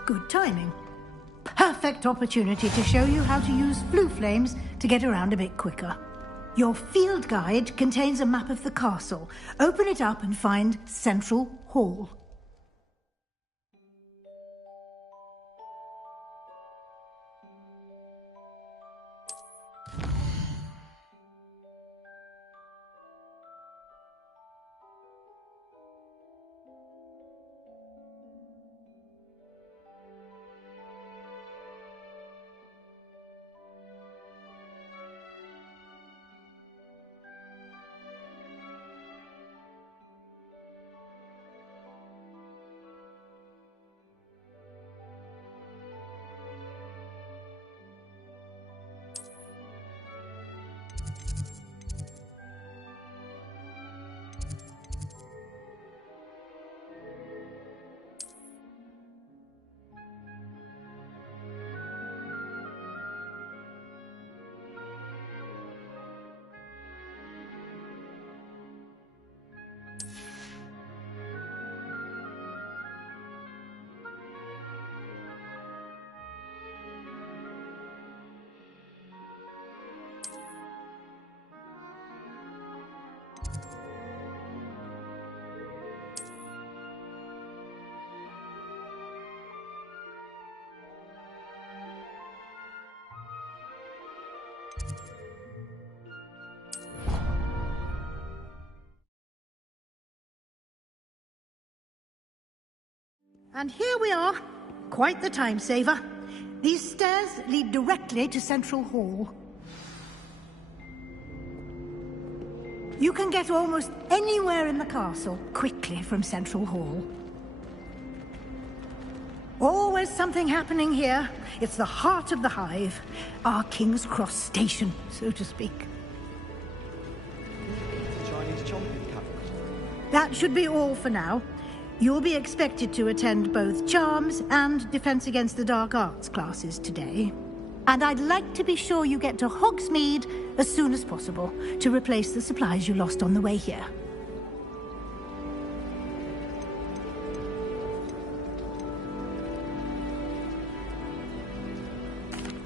Good timing. Perfect opportunity to show you how to use blue flames to get around a bit quicker. Your field guide contains a map of the castle. Open it up and find Central Hall. And here we are. Quite the time saver. These stairs lead directly to Central Hall. You can get almost anywhere in the castle quickly from Central Hall. Always something happening here. It's the heart of the hive. Our King's Cross station, so to speak. That should be all for now. You'll be expected to attend both Charms and Defense Against the Dark Arts classes today. And I'd like to be sure you get to Hogsmeade as soon as possible to replace the supplies you lost on the way here.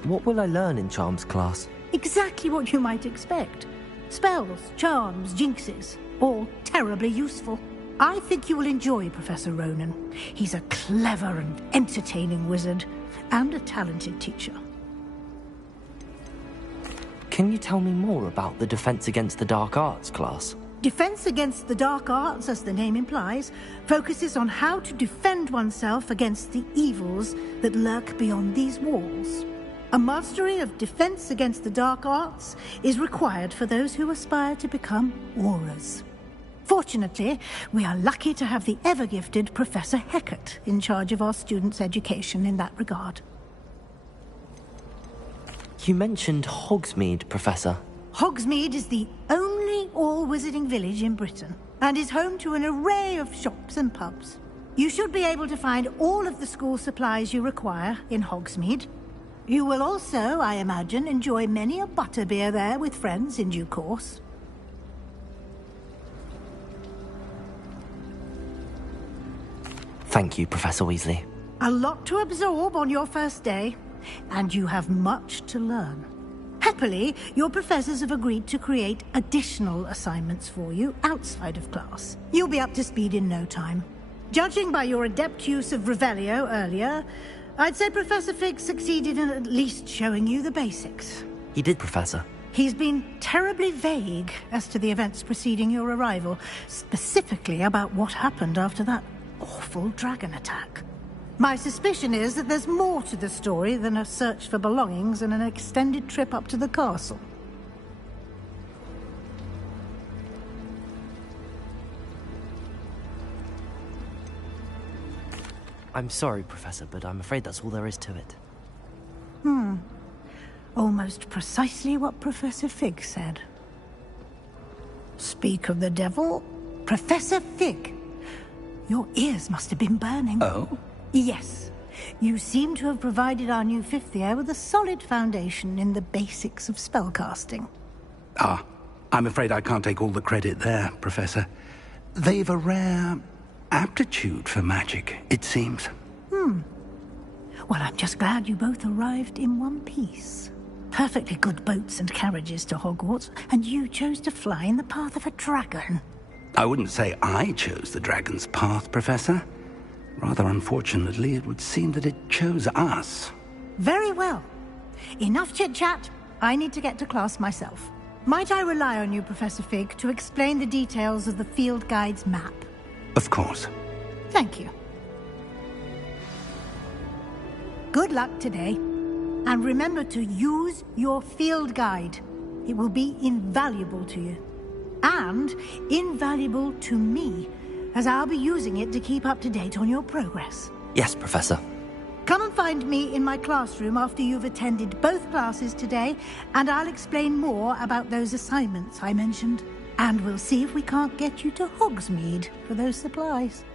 What will I learn in Charms class? Exactly what you might expect. Spells, charms, jinxes, all terribly useful. I think you will enjoy Professor Ronan. He's a clever and entertaining wizard, and a talented teacher. Can you tell me more about the Defense Against the Dark Arts class? Defense Against the Dark Arts, as the name implies, focuses on how to defend oneself against the evils that lurk beyond these walls. A mastery of Defense Against the Dark Arts is required for those who aspire to become Aurors. Fortunately, we are lucky to have the ever-gifted Professor Hecat in charge of our students' education in that regard. You mentioned Hogsmeade, Professor. Hogsmeade is the only all-wizarding village in Britain, and is home to an array of shops and pubs. You should be able to find all of the school supplies you require in Hogsmeade. You will also, I imagine, enjoy many a butterbeer there with friends in due course. Thank you, Professor Weasley. A lot to absorb on your first day, and you have much to learn. Happily, your professors have agreed to create additional assignments for you outside of class. You'll be up to speed in no time. Judging by your adept use of Revelio earlier, I'd say Professor Fig succeeded in at least showing you the basics. He did, Professor. He's been terribly vague as to the events preceding your arrival, specifically about what happened after that awful dragon attack. My suspicion is that there's more to the story than a search for belongings and an extended trip up to the castle. I'm sorry, Professor, but I'm afraid that's all there is to it. Almost precisely what Professor Fig said. Speak of the devil, Professor Fig. Your ears must have been burning. Oh? Yes. You seem to have provided our new fifth year with a solid foundation in the basics of spellcasting. Ah, I'm afraid I can't take all the credit there, Professor. They've a rare aptitude for magic, it seems. Well, I'm just glad you both arrived in one piece. Perfectly good boats and carriages to Hogwarts, and you chose to fly in the path of a dragon. I wouldn't say I chose the dragon's path, Professor. Rather unfortunately, it would seem that it chose us. Very well. Enough chit-chat. I need to get to class myself. Might I rely on you, Professor Fig, to explain the details of the field guide's map? Of course. Thank you. Good luck today. And remember to use your field guide. It will be invaluable to you. And invaluable to me, as I'll be using it to keep up to date on your progress. Yes, Professor. Come and find me in my classroom after you've attended both classes today, and I'll explain more about those assignments I mentioned. And we'll see if we can't get you to Hogsmeade for those supplies.